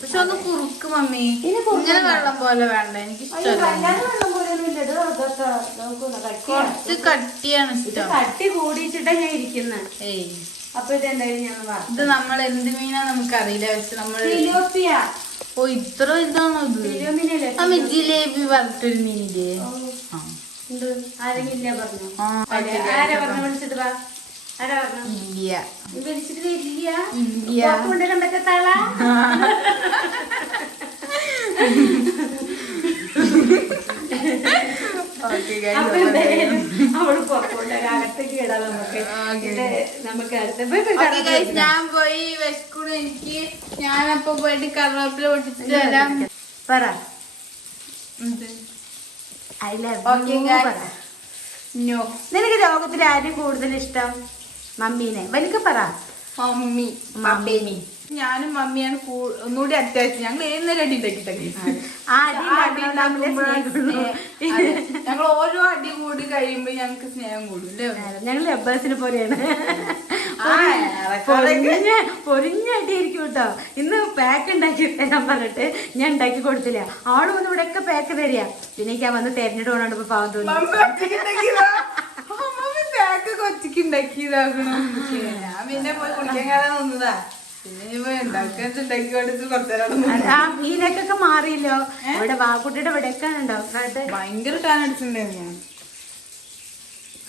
പക്ഷെ ഒന്ന് കുറുക്ക് മമ്മി, വെള്ളം പോലെ വേണ്ട. എനിക്ക് വെള്ളം പോലെ ഒന്നും ഇല്ലത്. അതൊക്കെ കട്ടിയാണ്. കട്ടി കൂടിയിട്ടാ ഞാൻ ഇരിക്കുന്നത്. അപ്പൊ ഇത് എന്തായാലും ഞാൻ ഇത് നമ്മൾ എന്ത് മീനാ നമുക്കറിയില്ല. പക്ഷെ നമ്മൾ ഫിലോപ്പിയ. ഓ ഇത്ര ഇതാണോ ഇത്? ഫിലോമിനല്ലേ? അമ്മ ജിലേബി വറുത്തൊരു മീനില്ലേ? ഉണ്ട്. ആരെങ്കിലും ഇല്ല പറഞ്ഞു. ആ, ആരാ പറഞ്ഞു? വിളിച്ചിട്ട് വാ. ആരാ പറഞ്ഞു? ഇല്ല വിളിച്ചിട്ട് ഇല്ല. ഇല്ല. പുറത്ത് കൊണ്ടുവരാൻ പറ്റത്താളാ? അപ്പൊ എന്തായാലും അവള് പുറത്തുകൊണ്ടുവരാൻ അകത്തേക്ക് ഇടാം. നമുക്ക് അടുത്ത ഞാൻ പോയി വിശക്കൂടെ എനിക്ക്. ഞാനപ്പോ പോയിട്ട് കറിവേപ്പില പൊട്ടിച്ചു തരാം. പറ. നോ. നിനക്ക് ലോകത്തിൽ ആരും കൂടുതൽ ഇഷ്ടം? മമ്മീനെ. വലിയ പറ. മമ്മി. മമ്മീനി. ഞാനും മമ്മിയാണ് ഒന്നുകൂടി അത്യാവശ്യം. ഞങ്ങൾ ഏതൊരു അടി ഉണ്ടാക്കിട്ടൊക്കെ ഞങ്ങൾ ഓരോ അടി കൂടി കഴിയുമ്പോ ഞങ്ങൾക്ക് സ്നേഹം കൂടും അല്ലേ? ഞങ്ങൾ ലബ്ബേഴ്സിനെ പോലെയാണ്. പൊരിഞ്ഞടിയായിരിക്കും കേട്ടോ. ഇന്ന് പാക്ക് ഉണ്ടാക്കി തരാൻ പറഞ്ഞിട്ട് ഞാൻ ഉണ്ടാക്കി കൊടുത്തില്ല. ആള് വന്ന് ഇവിടെ ഒക്കെ പാക്ക് തരിക. പിന്നെ എനിക്ക് വന്ന് തെരഞ്ഞിട്ട് പോകണോണ്ട് ഇപ്പൊ പാവം തോന്നി. കൊച്ചിക്ക് ഉണ്ടാക്കിയതാകണം. ഞാൻ പിന്നെ പോയി കുടിക്കാൻ കാണാൻ വന്നതാ. ആ മീനൊക്കെ മാറിയല്ലോ. ഇവിടെ വാക്കുട്ടിയുടെ ഇവിടെയൊക്കെ ഉണ്ടോ? ഭയങ്കര ടാൻ അടിച്ചിട്ടുണ്ടായിരുന്നു ഞാൻ.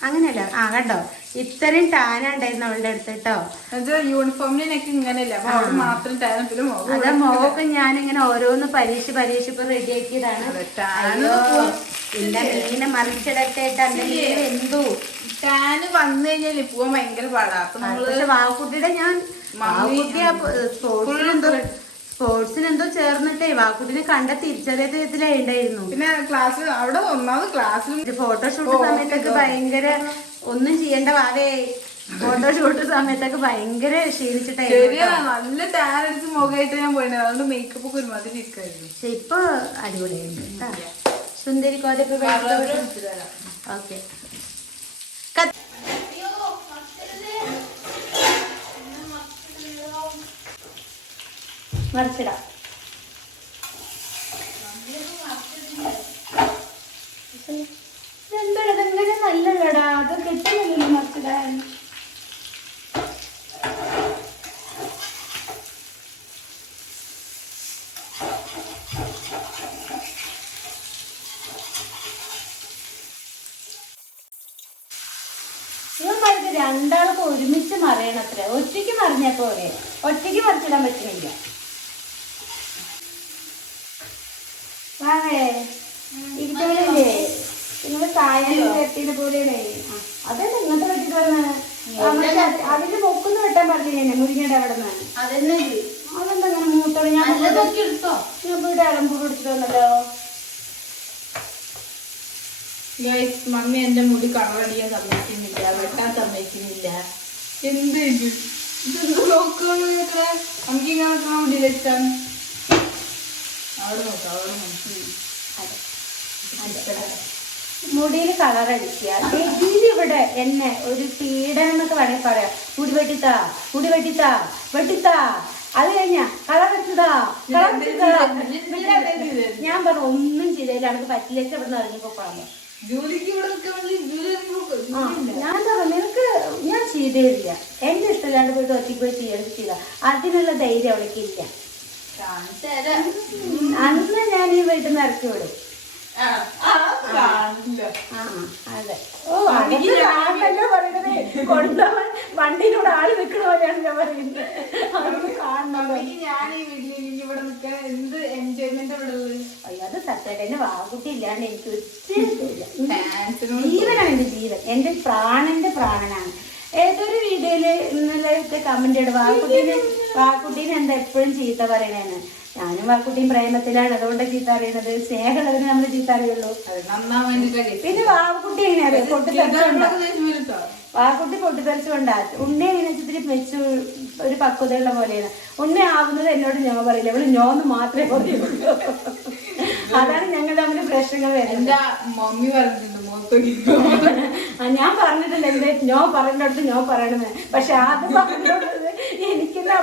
അങ്ങനെയല്ല. ആ കണ്ടോ, ഇത്രയും ടാന ഉണ്ടായിരുന്നു അവളുടെ അടുത്ത് കേട്ടോ. യൂണിഫോമിനൊക്കെ ഇങ്ങനെയല്ല, അവിടെ മാത്രം ടാൻ. അതാ മോക്ക് ഞാനിങ്ങനെ ഓരോന്ന് പരീക്ഷ ഇപ്പൊ റെഡിയാക്കിയതാണ്. ഇല്ല മീനെ മറിച്ചിടത്തേട്ട് അല്ലെങ്കിൽ എന്തോ ടാന് വന്നു കഴിഞ്ഞാൽ പോവാൻ ഭയങ്കര പാടാ. അപ്പൊ നമ്മള് വാക്കുട്ടിയുടെ ഞാൻ സ്പോർട്സിന് എന്തോ ചേർന്നിട്ടേ വാക്കുട്ടിനെ കണ്ട തിരിച്ചറിയത്തിലേ ഉണ്ടായിരുന്നു. പിന്നെ ക്ലാസ് അവിടെ ഒന്നാമത് ക്ലാസ്സിൽ ഫോട്ടോഷൂട്ട് സമയത്തൊക്കെ ഭയങ്കര ഒന്നും ചെയ്യേണ്ട വാവേ. ഫോട്ടോഷൂട്ട് സമയത്തൊക്കെ ഭയങ്കര ക്ഷീണിച്ചിട്ടായിരുന്നു. നല്ല ടാൻ അടിച്ച് മുഖമായിട്ട് ഞാൻ പോയിട്ടുണ്ട്. അതുകൊണ്ട് മേക്കപ്പ് ഒക്കെ ഒരുമാതിരി ഇരിക്കായിരുന്നു. പക്ഷെ ഇപ്പൊ അടിപൊളിയായിരുന്നു. സുന്ദരി കോതൊക്കെ ഓക്കെ. മറിച്ചിടാം. എന്താ ഇതെങ്ങനെ നല്ലതാടാ. അത് കിട്ടുന്നില്ലല്ലോ മറിച്ചിടാൻ. രണ്ടാൾക്ക് ഒരുമിച്ച് മറിയണത്ര. ഒറ്റയ്ക്ക് മറിഞ്ഞ പോലെ ഒറ്റയ്ക്ക് മറിച്ചിടാൻ പറ്റുന്നില്ല. വാവേ ഇരിക്കണില്ലേ? നിങ്ങള് കായം വെട്ടിയത് പോലെയാണ്. അതല്ല ഇങ്ങനത്തെ വെട്ടിട്ട് പറഞ്ഞ അതിന്റെ മൊക്കൊന്ന് വെട്ടാൻ പറഞ്ഞേ മുരിങ്ങയുടെ അവിടെ നിന്ന്. അതെന്താ അങ്ങനെ മൂത്തോളൂ? ഞാൻ വീട് അളമ്പ് പിടിച്ചിട്ട് വന്നല്ലോ. മമ്മി എന്റെ മുടി കളറടിക്കാൻ സമ്മതിക്കുന്നില്ല, വെട്ടാൻ സമ്മതിക്കുന്നില്ല. എന്ത് നോക്കുകയാണ് നമുക്ക് ഇങ്ങനെ വെക്കണ മുടി വെച്ചാൽ അവിടെ നോക്കാം. അവിടെ നോക്കി മുടിയിൽ കളർ അടിക്കുക. ഇവിടെ എന്നെ ഒരു പീഡനം എന്നൊക്കെ വേണമെങ്കിൽ പറയാം. മുടി വെട്ടിത്താ വെട്ടിത്താ അത് കഴിഞ്ഞാ കളർ വെച്ചതാ. ഞാൻ പറഞ്ഞു ഒന്നും ചെയ്തില്ല, എനിക്ക് പറ്റില്ല. ഇവിടെ നിന്ന് ഇറങ്ങിപ്പോക്കാമോ ഞാൻ പറഞ്ഞു നിനക്ക് ഞാൻ ചെയ്തേരില്ല. എന്റെ ഇഷ്ടമില്ലാണ്ട് പോയിട്ട് ഒറ്റയ്ക്ക് പോയി ചെയ്യില്ല. അതിനുള്ള ധൈര്യം അവൾക്ക് ഇല്ല. അന്ന് ഞാൻ ഈ വീട്ടിൽ നിന്ന് ഇറക്കി വിടും. അതെ. ഓ അതെല്ലാം പറയണതേ കൊണ്ടുപോകാൻ വണ്ടിയിലൂടെ ആള് നിൽക്കണ പോലെയാണ് ഞാൻ പറയുന്നത്. ഞാൻ ഈ വീട്ടിൽ ഇവിടെ നിൽക്കാൻ എന്ത് എൻജോയ്മെന്റ് ഇവിടെ ഉള്ളത്. അയ്യോ അത് സത്യമായിട്ട് എന്റെ വാക്കുട്ടി ഇല്ലാണ്ട് എനിക്ക് ജീവനാണ് എന്റെ ജീവൻ. എന്റെ പ്രാണന്റെ പ്രാണനാണ്. ഏതൊരു വീഡിയോയില് ഇന്നലെ കമന്റ് ഇടും വാക്കുട്ടീനെ എന്താ എപ്പോഴും ചീത്ത പറയണേന്ന്. ഞാനും വാക്കുട്ടിയും പ്രേമത്തിലാണ്, അതുകൊണ്ട് ചീത്ത അറിയണത്. സ്നേഹമുള്ളതിന് നമ്മൾ ചീത്ത അറിയുള്ളൂ. പിന്നെ വാക്കുട്ടി എങ്ങനെ അറിയാം? പൊട്ടിത്തെറിച്ചുകൊണ്ടാ വാക്കുട്ടി പൊട്ടിത്തെറിച്ചുകൊണ്ടാ. ഉണ്ണി എങ്ങനെ ഇത്തിരി മെച്ചു ഒരു പക്വതയുള്ള പോലെയാണ്. ഉണ്ണി ആവുന്നത് എന്നോട് ഞോ പറയില്ല, അവള് ഞോന്ന് മാത്രമേ പറയുള്ളൂ. അതാണ് ഞങ്ങൾ തമ്മിൽ പ്രശ്നങ്ങൾ വരുന്നത്. മമ്മി പറഞ്ഞിട്ടുണ്ട് ഞാൻ പറഞ്ഞിട്ടുണ്ട് എന്റെ ഞോ പറഞ്ഞിടത്ത് ഞോ പറയണെന്ന്. പക്ഷെ അത് പറഞ്ഞോണ്ടത് എനിക്കെന്താ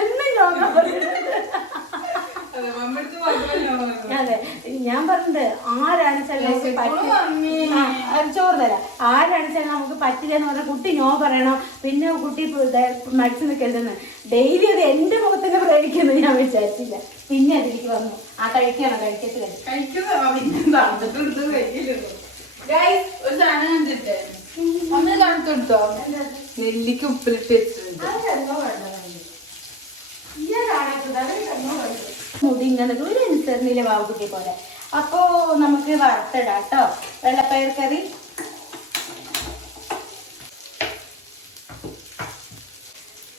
എന്നും ഞോ പറയുന്നത്. അതെ ഞാൻ പറഞ്ഞത് ആരാണിച്ചാൽ നമുക്ക് ചോറ് തരാം. ആരാണിച്ചാൽ നമുക്ക് പറ്റില്ല എന്ന് പറഞ്ഞാൽ കുട്ടി നോ പറയണം. പിന്നെ കുട്ടി മടിച്ചു നിൽക്കരുതെന്ന് ഡെയിലി അത് എന്റെ മുഖത്തിന് പ്രേരിക്കുന്നു ഞാൻ വിചാരിച്ചില്ല. പിന്നെ അതിലേക്ക് വന്നു ആ കഴിക്കണം കഴിക്കത്തില്ല ഒരു സാധനം കണ്ടിട്ടേ ഒന്ന് കാണിച്ചെടുത്തോ നെല്ലിക്ക് ഉപ്പിലിട്ട് വെച്ചിട്ടുണ്ട്. മുടി ഇങ്ങനെ ഒരു അനുസരണയിലെ വാവുകുട്ടി പോലെ. അപ്പോ നമുക്ക് വറുത്തിടാം കേട്ടോ വെള്ളപ്പയർ കറി.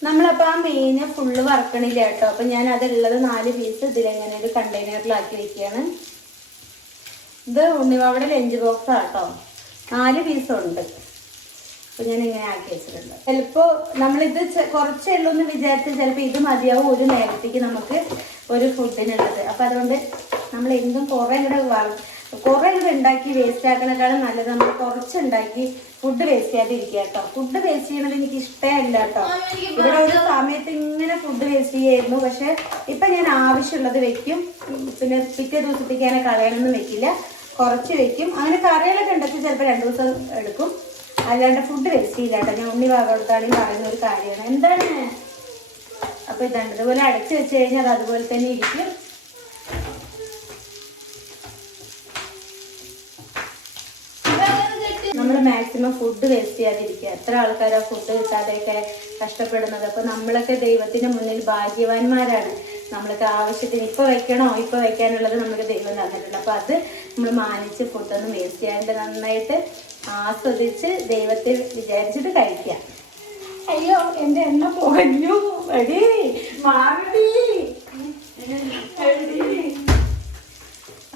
നമ്മളപ്പോ ആ മീന് ഫുള്ള് വറക്കണില്ല കേട്ടോ. അപ്പൊ ഞാൻ അതുള്ളത് 4 പീസ് ഇതിലെങ്ങനെ ഒരു കണ്ടെയ്നറിലാക്കി വെക്കുകയാണ്. ഇത് ഉണ്ണിവാവിടെ ലഞ്ച് ബോക്സ് ആട്ടോ. 4 പീസുണ്ട്. അപ്പൊ ഞാൻ ഇങ്ങനെ ആക്കി വെച്ചിട്ടുണ്ട്. ചിലപ്പോ നമ്മളിത് കുറച്ചേ ഉള്ളൂ എന്ന് വിചാരിച്ച് ചിലപ്പോ ഇത് മതിയാവും ഒരു നേരത്തേക്ക് നമുക്ക് ഒരു ഫുഡിനുള്ളത്. അപ്പൊ അതുകൊണ്ട് നമ്മൾ എന്തും കുറെ കൂടെ ഉണ്ടാക്കി വേസ്റ്റ് ആക്കണേക്കാളും നല്ലത് നമ്മൾ കുറച്ചുണ്ടാക്കി ഫുഡ് വേസ്റ്റ് ചെയ്യാതിരിക്കുക കേട്ടോ. ഫുഡ് വേസ്റ്റ് ചെയ്യണത് എനിക്ക് ഇഷ്ടമല്ല കേട്ടോ. ഇവിടെ ഒരു സമയത്ത് ഇങ്ങനെ ഫുഡ് വേസ്റ്റ് ചെയ്യായിരുന്നു. പക്ഷെ ഇപ്പൊ ഞാൻ ആവശ്യമുള്ളത് വെക്കും. പിന്നെ പിറ്റേ ദിവസത്തേക്ക് അങ്ങനെ കളയാനൊന്നും വെക്കില്ല, കുറച്ച് വെക്കും. അങ്ങനെ കറികളൊക്കെ ഉണ്ടാക്കി ചിലപ്പോൾ 2 ദിവസം എടുക്കും. അല്ലാണ്ട് ഫുഡ് വേസ്റ്റ് ചെയ്യില്ല കേട്ടോ. ഞാൻ ഉണ്ണി ഭാഗത്താണെങ്കിൽ പറയുന്ന ഒരു കാര്യമാണ്. എന്താണ് അപ്പൊ ഇതാണ് ഇതുപോലെ അടച്ചു വെച്ച് കഴിഞ്ഞാൽ അത് അതുപോലെ തന്നെ ഇരിക്കും. നമ്മൾ മാക്സിമം ഫുഡ് വേസ്റ്റ് ചെയ്യാതിരിക്കുക. എത്ര ആൾക്കാരാ ഫുഡ് കിട്ടാതെയൊക്കെ കഷ്ടപ്പെടുന്നത്. അപ്പൊ നമ്മളൊക്കെ ദൈവത്തിന്റെ മുന്നിൽ ഭാഗ്യവാന്മാരാണ്. നമ്മൾക്ക് ആവശ്യത്തിന് ഇപ്പൊ വെക്കാനുള്ളത് നമുക്ക് ദൈവം തന്നിട്ടുണ്ട്. അപ്പൊ അത് നമ്മൾ മാനിച്ച് ഫുഡൊന്നും വേസ്റ്റ് ചെയ്യാണ്ട് നന്നായിട്ട് ആസ്വദിച്ച് ദൈവത്തെ വിചാരിച്ചിട്ട് കഴിക്കാം. അയ്യോ എന്റെ എണ്ണ പോകഞ്ഞു എടി മാറടി.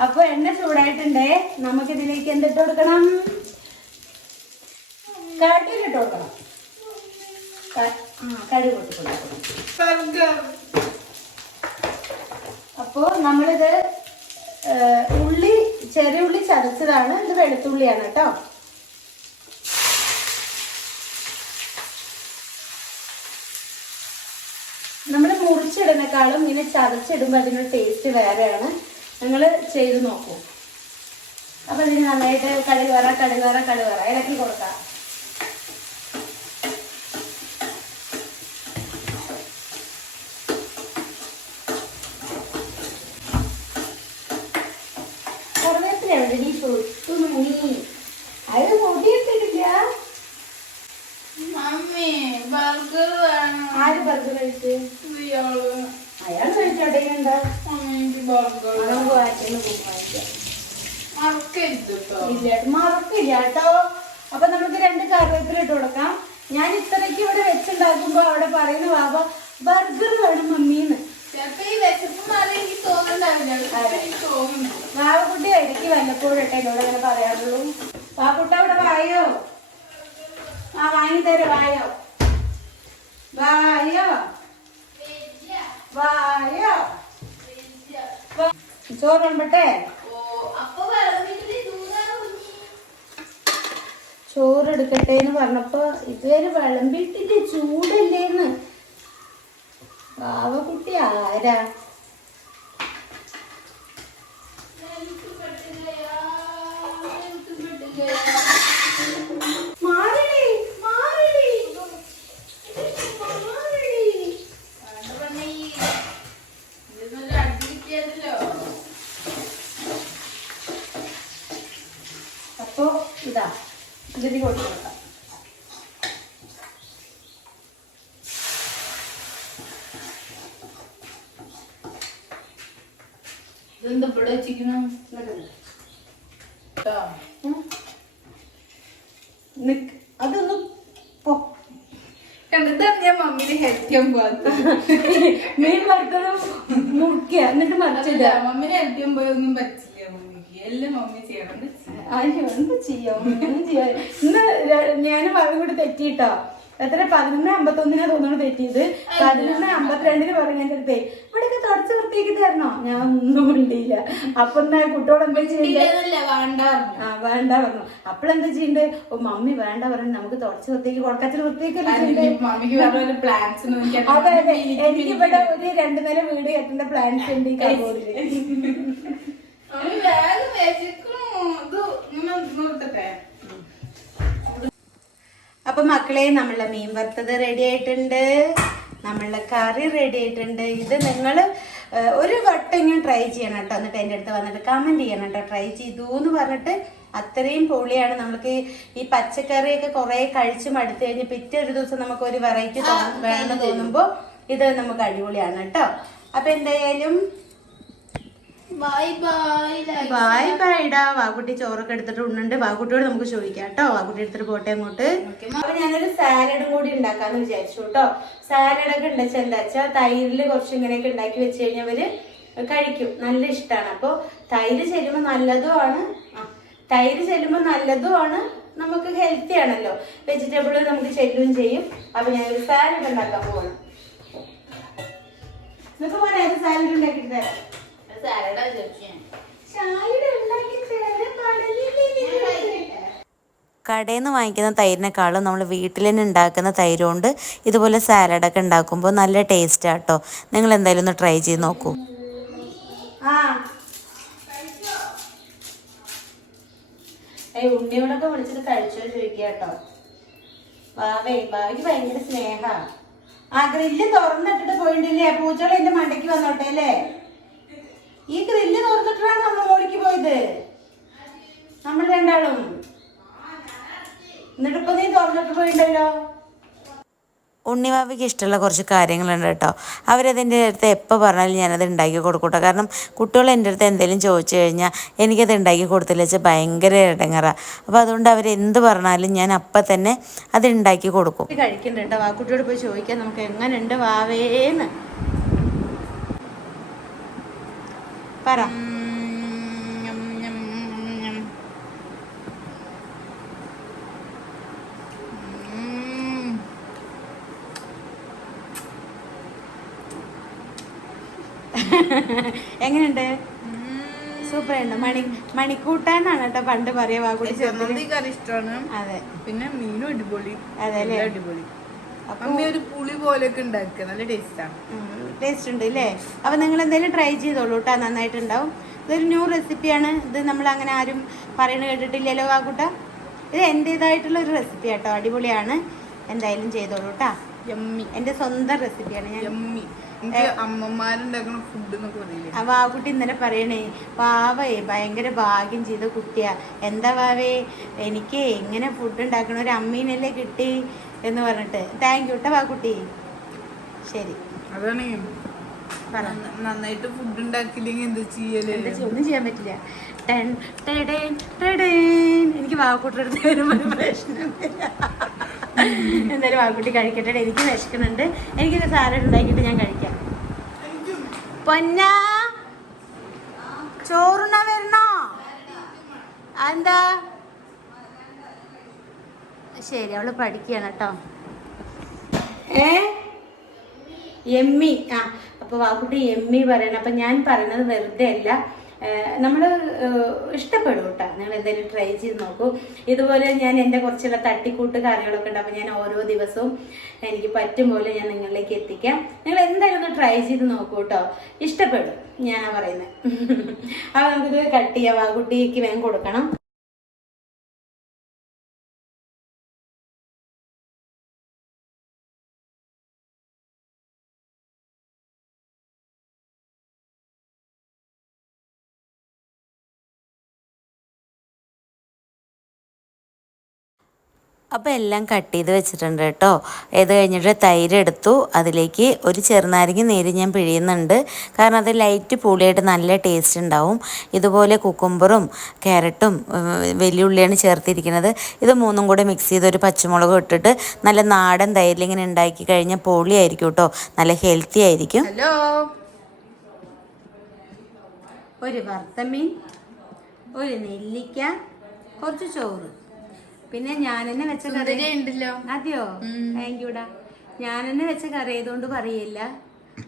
അപ്പൊ എണ്ണ ചൂടായിട്ടുണ്ടേ. നമുക്കിതിലേക്ക് എന്തിട്ട് കൊടുക്കണം? കടുകിട്ട് കൊടുക്കണം. കടുക് പൊട്ടി കൊടുക്കണം. അപ്പോ നമ്മളിത് ചെറിയ ഉള്ളി ചതച്ചതാണ്. ഇത് വെളുത്തുള്ളിയാണ് കേട്ടോ. നമ്മൾ മുറിച്ചിടുന്നേക്കാളും ഇങ്ങനെ ചതച്ചിടുമ്പോൾ അതിനൊരു ടേസ്റ്റ് വേറെയാണ്. നിങ്ങൾ ചെയ്ത് നോക്കൂ. അപ്പൊ ഇതിന് നന്നായിട്ട് കടുകറ ഇളക്കി കൊടുക്കാം. അത് പൊടിയിട്ടിട്ടില്ല. ആര് ബർഗർ കഴിച്ചു? അയാൾ കഴിച്ചോട്ടെ. എന്താ മറക്കില്ല കേട്ടോ. അപ്പൊ നമുക്ക് 2 കറിവേപ്പില ഇട്ട് കൊടുക്കാം. ഞാൻ ഇത്രയ്ക്ക് ഇവിടെ വെച്ചുണ്ടാക്കുമ്പോ അവിടെ പറയുന്ന ബാബ ബർഗർ വേണം മമ്മീന്ന്. വാവക്കുട്ടി ഇടയ്ക്ക് വല്ലപ്പോഴും ഇട്ടെ എന്നോട് അങ്ങനെ പറയാറുള്ളൂ. വാക്കുട്ട അവിടെ വായോ? വാങ്ങിത്തരോ? വായോ ചോറ് കൊണ്ടട്ടെ. ചോറെടുക്കട്ടെ എന്ന് പറഞ്ഞപ്പോ ഇതുവരെ വിളമ്പിട്ടിട്ട് ചൂടല്ലേന്ന്. വാവക്കുട്ടി ആരാ? അപ്പൊ ഇതാ ഇതിന് കൊടുക്കാം. ഇതെന്താ ഇവിടെ വെച്ചിരിക്കണം? അതൊന്നും കണ്ടിട്ടാണ് ഞാൻ മമ്മീനെ ഹെൽപ്പ് ചെയ്യാൻ പോകുന്നത്. മീൻ വറുത്തതും മുറിക്കുക എന്നിട്ട് മറിച്ചില്ല. മമ്മീനെ ഹെൽപ്പ് ചെയ്യാൻ പോയൊന്നും പറ്റില്ല മമ്മിക്ക്. എല്ലാം മമ്മി ചെയ്യണം. എന്ത് ചെയ്യാം? ഇന്ന് ഞാനും അവരും കൂടി തെറ്റിട്ടോ. എത്ര 11:51 തോന്നുന്നു തെറ്റിയത്. 11:52 പറഞ്ഞു എന്റെ അടുത്തേ ഇവിടെയൊക്കെ തുടച്ച് വൃത്തിയാക്കി തരണോ? ഞാൻ ഒന്നും മിണ്ടിയില്ല. അപ്പൊ കുട്ടിയോട് എന്താ ചെയ്യണ്ടേ? വേണ്ട പറഞ്ഞു. അപ്പോഴെന്താ ചെയ്യണ്ടേ? ഓ മമ്മി വേണ്ട പറഞ്ഞു, നമുക്ക് തുടച്ച് വൃത്തിയാക്കി കൊടുക്കത്തിൽ വൃത്തിയാക്കല്ലേ ചെയ്യണ്ടേ? അതെ അതെ, എനിക്ക് ഇവിടെ ഒരു 2 നില വീട് കെട്ടേണ്ട പ്ലാൻസ് ഉണ്ട് ഈ കബോർഡില്. അപ്പൊ മക്കളെ, നമ്മളെ മീൻ വറുത്തത് റെഡി ആയിട്ടുണ്ട്, നമ്മളെ കറി റെഡി ആയിട്ടുണ്ട്. ഇത് നിങ്ങൾ ഒരു വട്ടെങ്കിലും ട്രൈ ചെയ്യണം കേട്ടോ. എന്നിട്ട് എൻ്റെ അടുത്ത് വന്നിട്ട് കമന്റ് ചെയ്യണം കേട്ടോ, ട്രൈ ചെയ്തു എന്ന് പറഞ്ഞിട്ട്. അത്രയും പൊളിയാണ്. നമുക്ക് ഈ പച്ചക്കറിയൊക്കെ കുറെ കഴിച്ച് മടുത്തു കഴിഞ്ഞ് പിറ്റേ ഒരു ദിവസം നമുക്ക് ഒരു വെറൈറ്റി വേണമെന്ന് തോന്നുമ്പോ ഇത് നമുക്ക് അടിപൊളിയാണ് കേട്ടോ. അപ്പൊ എന്തായാലും ബൈ ബൈഡാ. വാക്കുട്ടി ചോറൊക്കെ എടുത്തിട്ട് ഉണ്ണുണ്ട്. വാക്കുട്ടിയോട് നമുക്ക് ചോദിക്കാം കേട്ടോ. വാക്കുട്ടി എടുത്തിട്ട് പോട്ടെ അങ്ങോട്ട്. അപ്പൊ ഞാനൊരു സാലഡും കൂടി ഉണ്ടാക്കാന്ന് വിചാരിച്ചു കേട്ടോ. സാലഡൊക്കെ ഉണ്ടാച്ചാൽ എന്താ വെച്ചാൽ തൈരില് കുറച്ച് ഇങ്ങനെയൊക്കെ ഉണ്ടാക്കി വെച്ച് കഴിഞ്ഞാൽ അവര് കഴിക്കും, നല്ല ഇഷ്ടമാണ്. അപ്പൊ തൈര് ചെല്ലുമ്പോ നല്ലതുമാണ്, നമുക്ക് ഹെൽത്തി ആണല്ലോ. വെജിറ്റബിൾ നമുക്ക് ചെല്ലുകയും ചെയ്യും. അപ്പൊ ഞാനൊരു സാലഡ് ഉണ്ടാക്കാൻ പോകണം. നിങ്ങൾക്ക് പോരാ സാലഡ് ഉണ്ടാക്കിട്ട് തരാം. കടയിൽ നിന്ന് വാങ്ങിക്കുന്ന തൈരിനേക്കാളും നമ്മൾ വീട്ടിൽ തന്നെ ഉണ്ടാക്കുന്ന തൈര് കൊണ്ട് ഇതുപോലെ സാലഡൊക്കെ ഉണ്ടാക്കുമ്പോൾ നല്ല ടേസ്റ്റാണ് കേട്ടോ. നിങ്ങൾ എന്തായാലും ഒന്ന് ട്രൈ ചെയ്ത് നോക്കൂ. ഉണ്ണിയോടൊക്കെ വിളിച്ചിട്ട് കഴിച്ചോ ചോദിക്കുക കേട്ടോ. ബാവയ്ക്ക് ഭയങ്കര സ്നേഹ. ഗ്രില്ല് തുറന്നിട്ടിട്ട് പോയിട്ടില്ലേ? പൂച്ചകൾ എന്റെ മണ്ടയ്ക്ക് വന്നോട്ടെ അല്ലേ? ഈ ഗ്രില്ല് തുറന്നിട്ടാണ് നമ്മൾ ഓടിക്ക് പോയത്, നമ്മൾ രണ്ടാളും. എന്നിട്ടിപ്പോ നീ തുറന്നിട്ട് പോയിണ്ടല്ലോ. ഉണ്ണിവാവയ്ക്ക് ഇഷ്ടമുള്ള കുറച്ച് കാര്യങ്ങളുണ്ട് കേട്ടോ. അവരതിൻ്റെ അടുത്ത് എപ്പോൾ പറഞ്ഞാലും ഞാനത് ഉണ്ടാക്കി കൊടുക്കൂട്ടോ. കാരണം കുട്ടികൾ എൻ്റെ അടുത്ത് എന്തെങ്കിലും ചോദിച്ചു കഴിഞ്ഞാൽ എനിക്കത് ഉണ്ടാക്കി കൊടുത്തില്ല വെച്ചാൽ ഭയങ്കര ഇടങ്ങറാണ്. അപ്പോൾ അതുകൊണ്ട് അവരെന്ത് പറഞ്ഞാലും ഞാൻ അപ്പം തന്നെ അത് ഉണ്ടാക്കി കൊടുക്കും. കഴിക്കണ്ട കേട്ടോ. വാക്കുട്ടിയോട് പോയി ചോദിക്കാം നമുക്ക് എങ്ങനെയുണ്ട് വാവേന്ന് പറ. എങ്ങനെയുണ്ട്? സൂപ്പർ ഉണ്ട്. മണിക്കൂട്ടാനാണ് കേട്ടോ പണ്ട് പറയാ വാക്കുട്ടി കറി ഇഷ്ടമാണ്. അതെ, പിന്നെ മീനും അടിപൊളി. അതെ അടിപൊളി. അമ്മ ഒരു പുളി പോലെയൊക്കെ ഉണ്ടാക്കുക, നല്ല ടേസ്റ്റാണ്. ടേസ്റ്റ് ഉണ്ട് അല്ലേ? അപ്പൊ നിങ്ങൾ എന്തായാലും ട്രൈ ചെയ്തോളൂ കേട്ടോ, നന്നായിട്ടുണ്ടാവും. ഇതൊരു ന്യൂ റെസിപ്പിയാണ്. ഇത് നമ്മൾ അങ്ങനെ ആരും പറയണ കേട്ടിട്ടില്ലല്ലോ വാക്കുട്ട. ഇത് എൻ്റെതായിട്ടുള്ള ഒരു റെസിപ്പി കേട്ടോ, അടിപൊളിയാണ്. എന്തായാലും ചെയ്തോളൂ കേട്ടാ. എന്റെ സ്വന്തം റെസിപ്പിയാണ്. ഞാൻ അമ്മമാരുണ്ടാക്കുന്ന ഫുഡ് എന്നൊക്കെ പറയില്ലേ, ആ വാക്കുട്ടി ഇന്നലെ പറയണേ, വാവേ ഭയങ്കര ഭാഗ്യം ചെയ്ത കുട്ടിയാ. എന്താ വാവേ, എനിക്ക് എങ്ങനെ ഫുഡ് ഉണ്ടാക്കണ ഒരു അമ്മീനല്ലേ കിട്ടി എന്ന് പറഞ്ഞിട്ട്. താങ്ക് യു കേട്ടോ വാക്കുട്ടി. ശരി, അതാണ് നന്നായിട്ട് ഫുഡ് ഉണ്ടാക്കില്ലെങ്കിൽ എന്താ ചെയ്യല്? ഒന്നും ചെയ്യാൻ പറ്റില്ല. എനിക്ക് വാക്കുട്ടിയുടെ അടുത്ത് വരുമ്പോൾ പ്രശ്നം. എന്തായാലും വാക്കുട്ടി കഴിക്കട്ടെ. എനിക്ക് വിശക്കുന്നുണ്ട്. എനിക്കൊരു സാലഡ് ഉണ്ടാക്കിയിട്ട് ഞാൻ കഴിക്കാം. പൊന്നാ ചോറുണ്ണാൻ വരണോ? എന്താ? ശരി, അവള് പഠിക്കുകയാണ് കേട്ടോ. എമ്മി. അപ്പൊ വാക്കുട്ടി എമ്മി പറയണം. അപ്പൊ ഞാൻ പറയുന്നത് വെറുതെ അല്ല, നമ്മൾ ഇഷ്ടപ്പെടും കേട്ടോ. നിങ്ങൾ എന്തായാലും ട്രൈ ചെയ്ത് നോക്കൂ. ഇതുപോലെ ഞാൻ എൻ്റെ കുറച്ചുള്ള തട്ടിക്കൂട്ട് കറികളൊക്കെ ഉണ്ട്. അപ്പോൾ ഞാൻ ഓരോ ദിവസവും എനിക്ക് പറ്റും പോലെ ഞാൻ നിങ്ങളിലേക്ക് എത്തിക്കാം. നിങ്ങൾ എന്തായാലും ഒന്ന് ട്രൈ ചെയ്ത് നോക്കൂ കേട്ടോ, ഇഷ്ടപ്പെടും ഞാൻ പറയുന്നത്. അപ്പോൾ നമുക്കിത് കട്ട് ചെയ്യാം. വാക്കുട്ടിക്ക് വേഗം കൊടുക്കണം. അപ്പോൾ എല്ലാം കട്ട് ചെയ്ത് വെച്ചിട്ടുണ്ട് കേട്ടോ. ഇത് കഴിഞ്ഞിട്ട് തൈര് എടുത്തു. അതിലേക്ക് ഒരു ചെറുനാരങ്ങ നീര് ഞാൻ പിഴിയുന്നുണ്ട്. കാരണം അത് ലൈറ്റ് പുളിയായിട്ട് നല്ല ടേസ്റ്റ് ഉണ്ടാവും. ഇതുപോലെ കുക്കുംബറും ക്യാരറ്റും വലിയ ഉള്ളിയാണ് ചേർത്തിരിക്കുന്നത്. ഇത് മൂന്നും കൂടെ മിക്സ് ചെയ്ത് ഒരു പച്ചമുളകും ഇട്ടിട്ട് നല്ല നാടൻ തൈരിൽ ഇങ്ങനെ ഉണ്ടാക്കി കഴിഞ്ഞാൽ പൊളിയായിരിക്കും കേട്ടോ, നല്ല ഹെൽത്തി ആയിരിക്കും. ഹലോ, ഒരു വറുത്തമീൻ, ഒരു നെല്ലിക്ക, കുറച്ച് ചോറ്, പിന്നെ ഞാൻ തന്നെ വെച്ച കറി ഉണ്ടല്ലോ. അതെയോ? താങ്ക് യൂടാ. ഞാൻ തന്നെ വെച്ച കറി ആയതുകൊണ്ട് പറയില്ല,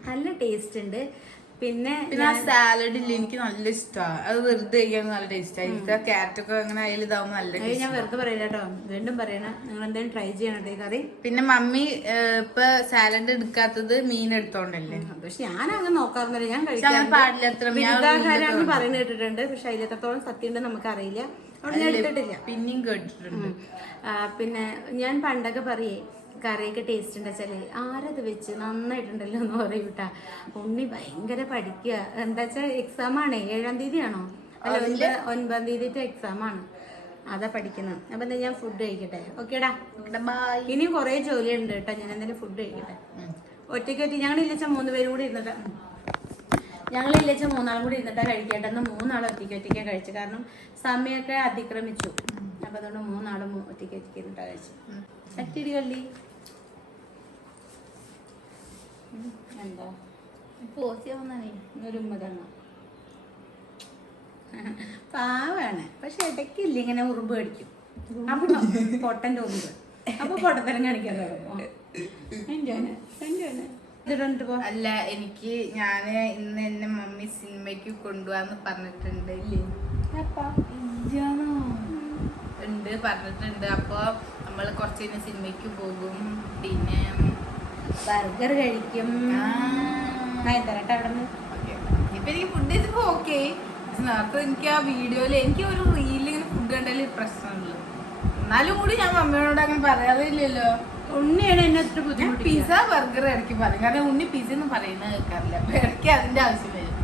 നല്ല ടേസ്റ്റ് ഉണ്ട്. പിന്നെ ആ സാലഡ് ഇല്ല, എനിക്ക് നല്ല ഇഷ്ടമാണ്. അത് വെറുതെ കഴിക്കാൻ നല്ല ടേസ്റ്റ് ആയിരിക്കും. ക്യാരറ്റ് ഒക്കെ അങ്ങനെ അതിൽ ഇതാവുമ്പോൾ നല്ല അത് ഞാൻ വെറുതെ പറയില്ല കേട്ടോ, വീണ്ടും പറയണം. നിങ്ങൾ എന്തായാലും ട്രൈ ചെയ്യണം ഈ കറി. പിന്നെ മമ്മി ഇപ്പൊ സാലഡ് എടുക്കാത്തത് മീൻ എടുത്തോണ്ടല്ലേ. പക്ഷെ ഞാൻ അങ്ങനെ നോക്കാറുന്നില്ല, ഞാൻ പാടില്ല അത്ര കഴിക്കാറുഹാരാന്ന് പറയുന്നത് കേട്ടിട്ടുണ്ട്. പക്ഷെ അതിലെത്രത്തോളം സത്യം ഉണ്ടെന്ന് നമുക്കറിയില്ല, അവിടെ ഞാൻ എടുത്തിട്ടില്ല. പിന്നെയും കേട്ടിട്ടുണ്ട്. പിന്നെ ഞാൻ പണ്ടൊക്കെ പറയേ കറിയൊക്കെ ടേസ്റ്റ് ഉണ്ട് വെച്ചാല് ആരത് വെച്ച് നന്നായിട്ടുണ്ടല്ലോ എന്ന് പറയും കേട്ടാ. ഉണ്ണി ഭയങ്കര പഠിക്കുക. എന്താ വെച്ചാൽ എക്സാം ആണേ, 7-ാം തീയതി ആണോ അല്ല 9-ാം തീയതിത്തെ എക്സാം ആണ്, അതാ പഠിക്കുന്നത്. അപ്പൊ എന്താ ഞാൻ ഫുഡ് കഴിക്കട്ടെ. ഓക്കേടാ, ഇനിയും കുറെ ജോലി ഉണ്ട് കേട്ടോ. ഞാൻ എന്തായാലും ഫുഡ് കഴിക്കട്ടെ. ഒറ്റയ്ക്ക് ഞങ്ങളില്ല 3 പേരും കൂടി ഇരുന്നിട്ട് ഞങ്ങളില്ല 3 കൂടി ഇരുന്നിട്ടാ കഴിക്കട്ടെ. എന്ന് 3 ഒറ്റയ്ക്ക് കഴിച്ചു. കാരണം സമയമൊക്കെ അതിക്രമിച്ചു. അപ്പൊ അതുകൊണ്ട് 3 ഒറ്റയ്ക്ക് ഇരുന്നിട്ടാ കഴിച്ചു. ചട്ടിടി കള്ളി എന്താ ഒരു ഉമ്മ തന്ന പാവാണ്. പക്ഷെ ഇടയ്ക്കില്ല ഇങ്ങനെ ഉറുമ്പ് കടിക്കും. അപ്പൊ പൊട്ടന്റെ ഉറുമ്പ്, അപ്പൊ പൊട്ടത്തരം കാണിക്കാൻ അല്ല, എനിക്ക് ഞാന് ഇന്ന് എന്നെ മമ്മി സിനിമയ്ക്ക് കൊണ്ടുപോവാന്ന് പറഞ്ഞിട്ടുണ്ട് ഉണ്ട് പറഞ്ഞിട്ടുണ്ട്. അപ്പൊ നമ്മള് കുറച്ച് സിനിമയ്ക്ക് പോകും. പിന്നെ ബർഗർ കഴിക്കും. ഇപ്പൊ എനിക്ക് ഫുഡ് ചെയ്തപ്പോ ഓക്കെ. നേരത്തെ എനിക്ക് ആ വീഡിയോയില് എനിക്ക് ഒരു റീലിൽ ഇങ്ങനെ ഫുഡ് കണ്ടാല് പ്രശ്നമുള്ളൂ. എന്നാലും കൂടി ഞാൻ മമ്മിയോട് അങ്ങനെ പറയാറില്ലല്ലോ. ഉണ്ണിയാണ് എന്നെ ഒത്തിരി ബുദ്ധിമുട്ട്. പിസ്സ ബർഗർ ഇടയ്ക്ക് പറയും, കാരണം ഉണ്ണി പിസ്സ ഒന്നും പറയുന്നത് കേൾക്കാറില്ല. അപ്പൊ ഇടയ്ക്ക് അതിന്റെ ആവശ്യം വരും.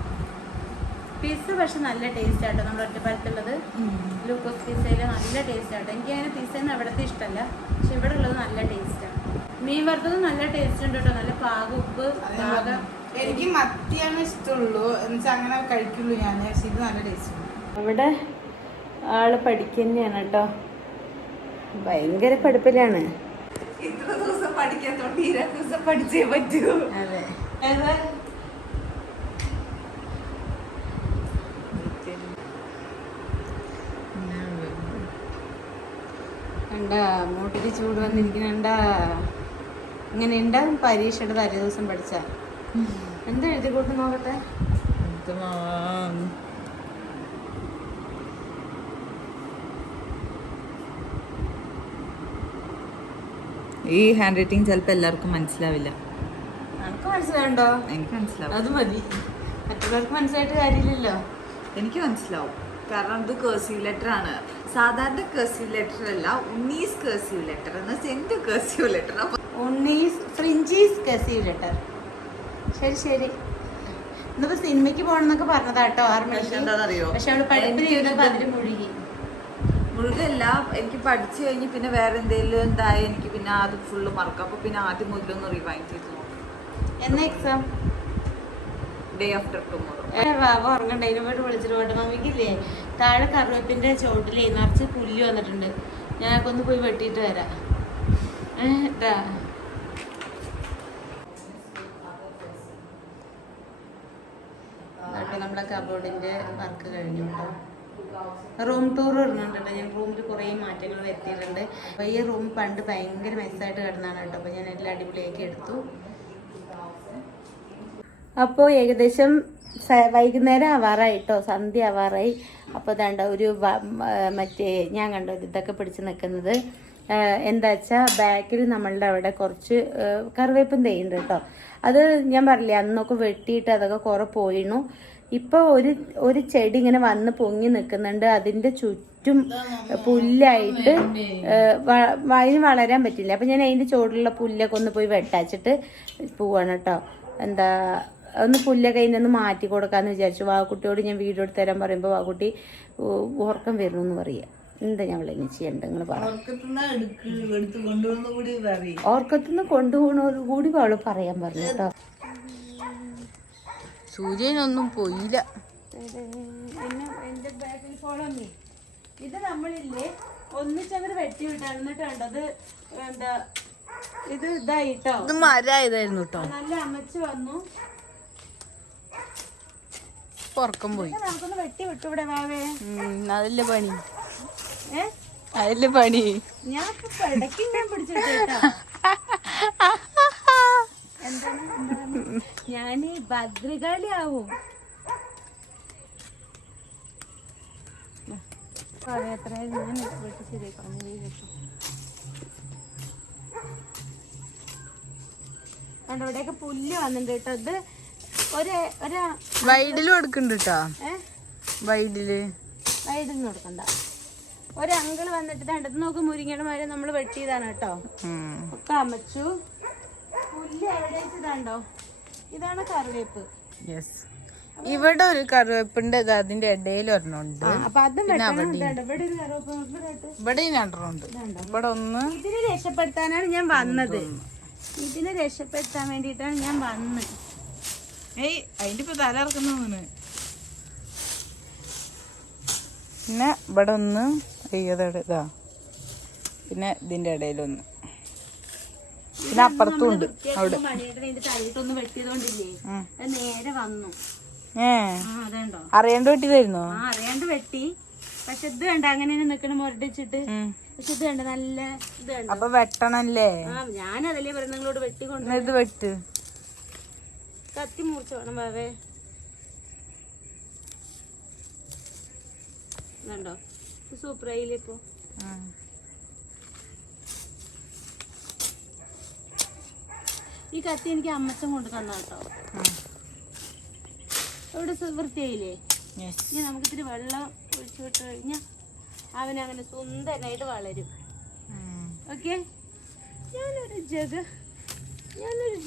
പിസ്സ പക്ഷെ നല്ല ടേസ്റ്റ് ആട്ടോ, നമ്മുടെ ഒറ്റപ്പാലത്തുള്ളത് ഗ്ലൂക്കോസ് പിസ്സയില് നല്ല ടേസ്റ്റ് ആട്ടോ. എനിക്ക് അങ്ങനെ പിസ്സ അവിടത്തെ ഇഷ്ടമല്ല, പക്ഷെ ഇവിടെ ഉള്ളത് നല്ല ടേസ്റ്റാണ്. മീൻ വറുത്തത് നല്ല ടേസ്റ്റ് ഉണ്ട് കേട്ടോ, നല്ല പാകം ഉപ്പ് പാകം. എനിക്ക് മത്തിയാണ് ഇഷ്ടമുള്ളൂ, എന്നുവെച്ചാൽ അങ്ങനെ കഴിക്കുള്ളൂ ഞാൻ. പക്ഷെ ഇത് നല്ല ടേസ്റ്റ് ഉണ്ട്. അവിടെ ആള് പഠിക്കുന്നതാണ് കേട്ടോ, ഭയങ്കര പഠിപ്പിലാണ്. ഇത്ര ദിവസം പഠിക്കാത്തോണ്ട് 2 ദിവസം പഠിച്ചേ പറ്റൂ. അതെ, കണ്ടാ മൂട്ടിക്ക് ചൂട് വന്നിരിക്കുന്നുണ്ടാ. ഇങ്ങനെ ഉണ്ടാകും പരീക്ഷയുടെ തലേ ദിവസം പഠിച്ച. എന്താ എഴുതി കൂട്ട് നോക്കട്ടെ. ഈ ഹാൻഡ് റൈറ്റിംഗ് ചിലപ്പോൾ എല്ലാവർക്കും മനസ്സിലാവില്ല. നമുക്ക് മനസ്സിലാവുണ്ടോ? എനിക്ക് മനസ്സിലാവും, അത് മതി. മറ്റുള്ളവർക്ക് മനസ്സിലായിട്ട് കാര്യമില്ലല്ലോ. എനിക്ക് മനസ്സിലാവും, കാരണം ഇത് കേഴ്സീവ് ലെറ്റർ ആണ്. സാധാരണ കേഴ്സീവ് ലെറ്റർ അല്ല, ഉണ്ണീസ് കേഴ്സീവ് ലെറ്റർ എന്ന സെന്റ് കേഴ്സീവ് ലെറ്റർ. ഉണ്ണീസ് ഫ്രിഞ്ചീസ് കേഴ്സീവ് ലെറ്റർ. ശരി ശരി. ഇന്നിപ്പോ സിനിമയ്ക്ക് പോകണമെന്നൊക്കെ പറഞ്ഞതാട്ടോ 6 മണിക്ക്. എന്താണെന്നറിയോ, പക്ഷെ അവള് പഠിപ്പ് ചെയ്തപ്പോ അതില് മുഴുകല്ല. എനിക്ക് പഠിച്ചു കഴിഞ്ഞ് പിന്നെ വേറെ എന്തെങ്കിലും എന്തായാലും എനിക്ക് പിന്നെ അത് ഫുള്ള് മറക്കാം. അപ്പൊ പിന്നെ ആദ്യം മുതലൊന്ന് റിവൈൻഡ് ചെയ്ത് നോക്കാം. എന്നാ എക്സാം? Day after tomorrow. ഉറങ്ങണ്ട, ഇതിനോട്ട് വിളിച്ചിട്ട് പോട്ടെ. മമ്മിക്കില്ലേ താഴെ കറിവേപ്പിന്റെ ചോട്ടിലേ നിറച്ച് പുല്ല് വന്നിട്ടുണ്ട്. ഞാനൊക്കെ ഒന്ന് പോയി വെട്ടിയിട്ട് വരാം. നമ്മളെ കബോർഡിന്റെ വർക്ക് കഴിഞ്ഞു കേട്ടോ. റൂം ടൂർ ഇടുന്നുണ്ട്. ഞാൻ റൂമിൽ കുറേ മാറ്റങ്ങൾ വരുത്തിയിട്ടുണ്ട്. അപ്പോൾ ഈ റൂം പണ്ട് ഭയങ്കര മെസ്സായിട്ട് കിടന്നാണ് കേട്ടോ. അപ്പോൾ ഞാൻ എല്ലാം അടിപൊളിയാക്കി എടുത്തു. അപ്പോൾ ഏകദേശം വൈകുന്നേരം ആവാറായിട്ടോ, സന്ധ്യ ആവാറായി. അപ്പോൾ ഇതാണ്ട ഒരു മറ്റേ ഞാൻ കണ്ടോ ഇതൊക്കെ പിടിച്ച് നിൽക്കുന്നത്. എന്താ വെച്ചാൽ ബാക്കിൽ നമ്മളുടെ അവിടെ കുറച്ച് കറിവേപ്പും തേയുണ്ട് കേട്ടോ. അത് ഞാൻ പറഞ്ഞില്ലേ അന്നൊക്കെ വെട്ടിയിട്ട് അതൊക്കെ കുറേ പോയിണു. ഇപ്പോൾ ഒരു ചെടി ഇങ്ങനെ വന്ന് പൊങ്ങി നിൽക്കുന്നുണ്ട്. അതിൻ്റെ ചുറ്റും പുല്ലായിട്ട് അതിന് വളരാൻ പറ്റില്ല. അപ്പം ഞാൻ അതിൻ്റെ ചുവട്ടിലുള്ള പുല്ലൊക്കെ ഒന്ന് പോയി വെട്ടാച്ചിട്ട് പോവാണ് കേട്ടോ. എന്താ ഒന്ന് പുല്ലൊക്കെ അതിനൊന്ന് മാറ്റി കൊടുക്കാമെന്ന് വിചാരിച്ചു. വാക്കുട്ടിയോട് ഞാൻ വീഡിയോ എടുത്ത് തരാൻ പറയുമ്പോൾ വാക്കുട്ടി ഉറക്കം വരുന്നു എന്ന് പറയുക. എന്താ ഞങ്ങൾ ഇനി ചെയ്യണ്ട? നിങ്ങൾ പറയാം. ഓർക്കത്തുനിന്ന് കൊണ്ടുപോകണോട് കൂടി അവള് പറയാൻ പറഞ്ഞു കേട്ടോ. സൂര്യനൊന്നും പോയില്ല. എന്റെ ബാക്കിൽ ഫോളോ മീ. ഇത് നമ്മളില്ലേ ഒന്നിച്ചവര് വെട്ടി വിട്ടാണ്. എന്നിട്ട് കണ്ടത് എന്താ ഇത് ഇതായിട്ടോ, ഇത് മരായതായിരുന്നു കേട്ടോ. നല്ല അമച്ച് വന്നു. ഉറക്കം പോയി. നമുക്കൊന്ന് വെട്ടി വിട്ടു ഇവിടെ വാവേ. അതല്ലേ പണി. അതില് പണി. ഞാൻ പിടിച്ചേട്ടാ. ഞാന് ഭദ്രകാളി ആവും. എത്ര ഞാൻ വെട്ടി ശരിയാക്കാം. ഇവിടെയൊക്കെ പുല്ല് വന്നിട്ടുണ്ട് കേട്ടോ. ഇത് ഒരു വൈഡില് കൊടുക്കണ്ട് കേട്ടോ. വൈഡില് കൊടുക്കണ്ട. ഒരു അങ്കിള് വന്നിട്ട് രണ്ടത് നോക്ക് മുരിങ്ങയുടെ മരം നമ്മൾ വെട്ടിയതാണ് കേട്ടോ. ഒക്കെ അമച്ചു. പുല്ല് എവിടെ വെച്ചതാണ്ടോ? ഇതാണ് കറിവേപ്പ്. ഇവിടെ ഒരു കറിവേപ്പുണ്ട്. അതിന്റെ ഇടയിൽ ഒരെണ്ണമുണ്ട്. അപ്പൊ അതും ഇവിടെ ഒരു കറിവേപ്പ് ഇവിടെ രണ്ടെണ്ണമുണ്ട്. ഇവിടെ ഒന്ന്. ഇതിനെ രക്ഷപ്പെടുത്താനാണ് ഞാൻ വന്നത്. ഇതിനെ രക്ഷപ്പെടുത്താൻ വേണ്ടിയിട്ടാണ് ഞാൻ വന്നത്. അതിന്റെ ഇപ്പൊ തല ഇറക്കുന്നതാണ്. പിന്നെ ഇവിടെ ഒന്ന് ഇതാ. പിന്നെ ഇതിന്റെ ഇടയിലൊന്ന്. പിന്നെ അപ്പുറത്തും ഉണ്ട്. അവിടെ തലയിട്ടൊന്ന് വെട്ടിയതുകൊണ്ടില്ലേ നേരെ വന്നു. അതുണ്ടോ അറിയാണ്ട് വെട്ടിയതായിരുന്നോ? അറിയാണ്ട് വെട്ടി. പക്ഷെ ഇത് കണ്ട അങ്ങനെ നിക്കണ മുരടിച്ചിട്ട്. പക്ഷെ ഇത് കണ്ട നല്ല ഇത് കണ്ട. അപ്പൊ വെട്ടണല്ലേ? ഞാനതല്ലേ പറയുന്നത് നിങ്ങളോട് വെട്ടിക്കൊണ്ട്. ഇത് വെട്ട്. കത്തി മൂർച്ച വേണം ബാവേ. കണ്ടോ സൂപ്പറായില്ലേ ഇപ്പൊ. ഈ കത്തി എനിക്ക് അമ്മച്ചൻ കൊണ്ട് തന്നാട്ടോ. ഇവിടെ വൃത്തിയായില്ലേ? ഇനി നമുക്ക് ഇത്തിരി വെള്ളം ഒഴിച്ചു വിട്ട് കഴിഞ്ഞാൽ അവനങ്ങനെ സുന്ദരനായിട്ട് വളരും. ഓക്കെ. ഞാനൊരു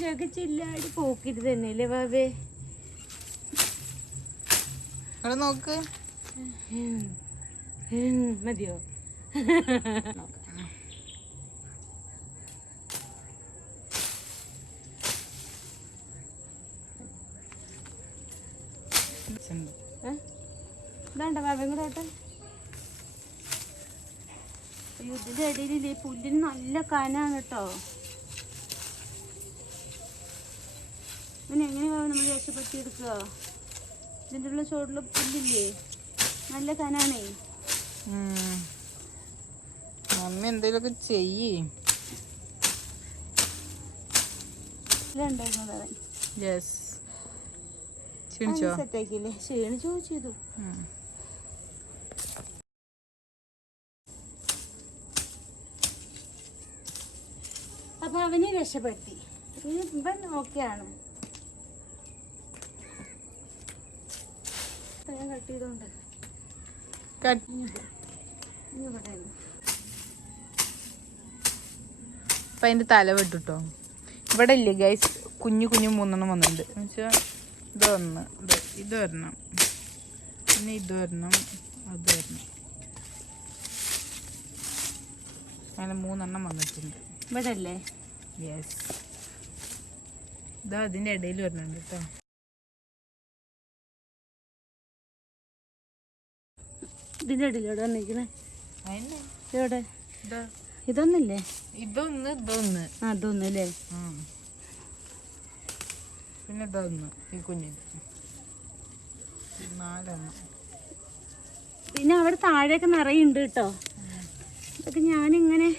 ജഗ ചില്ലാടി പോക്കരുത് തന്നെയല്ലേ ബാബേ? നോക്ക്. മതിയോ? ഇതാണ്ട ബാബയും കൂടെ ഓട്ടെ. ഇതിന്റെ ഇടയിലില്ലേ പുല്ലിന് നല്ല കനാണ് കേട്ടോ. പിന്നെ എങ്ങനെയാ നമ്മൾ രക്ഷപ്പെടുത്തി എടുക്കുക? ഇതിൻ്റെ ഉള്ള ചോട്ടില് പുല്ലില്ലേ നല്ല കനാണേ. മമ്മി എന്തെങ്കിലുമൊക്കെ ചെയ്യേ. സെറ്റാക്കിയില്ലേ? ക്ഷീണിച്ചോ ചെയ്തു. അപ്പൊ അവനെ രക്ഷപ്പെടുത്തി. ഇവൻ ഓക്കെയാണ്. ഞാൻ കട്ട് ചെയ്തോണ്ട് അപ്പൊ അതിന്റെ തല വെട്ടിട്ടോ. ഇവിടെ ഇല്ലേ ഗൈസ് കുഞ്ഞു കുഞ്ഞു 3 വന്നിട്ടുണ്ട്. എന്നുവെച്ചാൽ ഇതൊന്ന്, ഇതൊരെണ്ണം, പിന്നെ ഇതൊരെണ്ണം, അതൊരെണ്ണം, അങ്ങനെ 3 വന്നിട്ടുണ്ട്. ഇവിടെ അല്ലേ? യെസ്. ഇതാ അതിന്റെ ഇടയിൽ വരുന്നുണ്ട് കേട്ടോ. ഇതിന്റെ ഇടയിലൂടെ വന്നിരിക്കണേ. എവിടെ? ഇതൊന്നില്ലേ? ഇതൊന്ന് അതൊന്നല്ലേ? പിന്നെ ഇതൊന്ന് ഈ കുഞ്ഞിന് 4. പിന്നെ അവിടെ താഴെയൊക്കെ നിറയുണ്ട് കേട്ടോ. ഇതൊക്കെ ഞാനിങ്ങനെ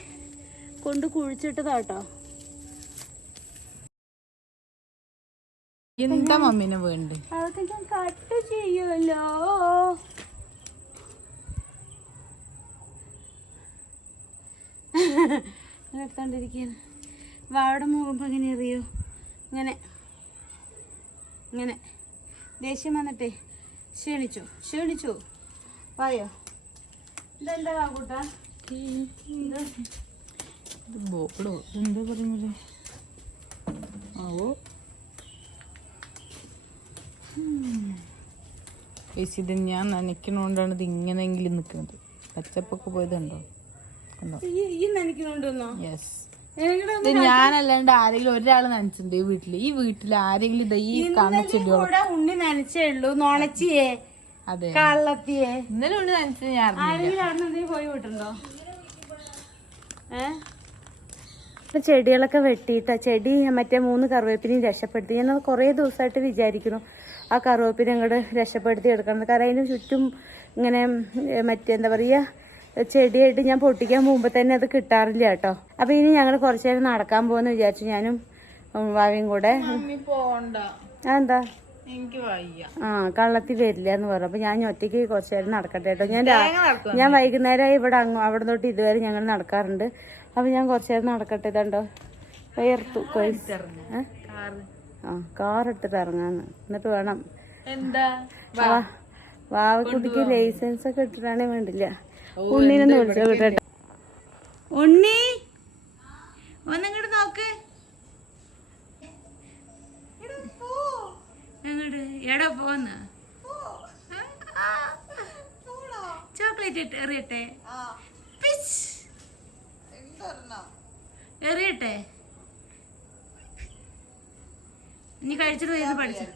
കൊണ്ട് കുഴിച്ചിട്ടതാട്ടോ. എന്താ മമ്മീനെ വേണ്ട? അതൊക്കെ ഞാൻ കട്ട് ചെയ്യുമല്ലോ. എടുത്തോണ്ടിരിക്കുകയാണ്. വാഴയുടെ മുഖമ്പോ എങ്ങനെ അറിയോ? ഇങ്ങനെ ദേഷ്യം വന്നിട്ടേ ക്ഷീണിച്ചു വായോ. ഇതെന്താ വാകൂട്ടാ? ബോക്കടോ എന്താ പറയുന്നത്? ആവോ ഇത് ഞാൻ നനയ്ക്കണോണ്ടാണ് ഇത് ഇങ്ങനെയെങ്കിലും നിൽക്കുന്നത്. പച്ചപ്പൊക്കെ പോയതുണ്ടോ? യെസ്. ഇത് ഞാനല്ലാണ്ട് ആരെങ്കിലും ഒരാൾ നനച്ചിട്ടുണ്ട് ഈ വീട്ടില്. ഈ വീട്ടിൽ ആരെങ്കിലും ഈ കാണുന്ന ഉണ്ണി നനച്ചേ ഉള്ളൂ. നോണച്ചിയേ അതെ കള്ളത്തിയേ. ഇന്നലെ ഉണ്ണി നനച്ചത് ഞാൻ ആരെങ്കിലും പോയി വിട്ടുണ്ടോ? ചെടികളൊക്കെ വെട്ടിയിട്ട ചെടി മറ്റേ 3 കറിവേപ്പിനെയും രക്ഷപ്പെടുത്തി. ഞാനത് കുറേ ദിവസമായിട്ട് വിചാരിക്കുന്നു ആ കറിവേപ്പിനെ അങ്ങോട്ട് രക്ഷപ്പെടുത്തി എടുക്കണം. കാരണം അതിന് ചുറ്റും ഇങ്ങനെ മറ്റേ എന്താ പറയുക ചെടിയായിട്ട് ഞാൻ പൊട്ടിക്കാൻ പോകുമ്പോൾ തന്നെ അത് കിട്ടാറില്ല കേട്ടോ. അപ്പോൾ ഇനി ഞങ്ങൾ കുറച്ച് നേരം നടക്കാൻ പോകുമെന്ന് വിചാരിച്ചു, ഞാനും ഭാവിയും കൂടെ. പോണ്ട, അതെന്താ? എനിക്ക് വയ്യ. കള്ളത്തിൽ വരില്ല എന്ന് പറഞ്ഞു. അപ്പൊ ഞാൻ ഒറ്റയ്ക്ക് കുറച്ചു നേരം നടക്കട്ടെ കേട്ടോ. ഞാൻ വൈകുന്നേരമായി ഇവിടെ അവിടെ തൊട്ട് ഇതുവരെ ഞങ്ങൾ നടക്കാറുണ്ട്. അപ്പൊ ഞാൻ കുറച്ചു നേരം നടക്കട്ടെ. ഇതുണ്ടോ വേർത്തു. കാർ എടുത്തിട്ട് ഇറങ്ങാന്ന്. എന്നിട്ട് വേണം വാവക്കുട്ടിക്ക് ലൈസൻസ് ഒക്കെ ഇട്ടിട്ടാണെങ്കിൽ വേണ്ടില്ല. ഉണ്ണീനൊന്ന് വിളിച്ചോ കിട്ടട്ടെ. ഉണ്ണി ഒന്നിങ്ങോട്ട് നോക്ക്. എടാ പോന്ന ചോക്ലേറ്റ് എറിയട്ടെ, എറിയട്ടെ. നീ കഴിച്ചിട്ട് പഠിച്ചു.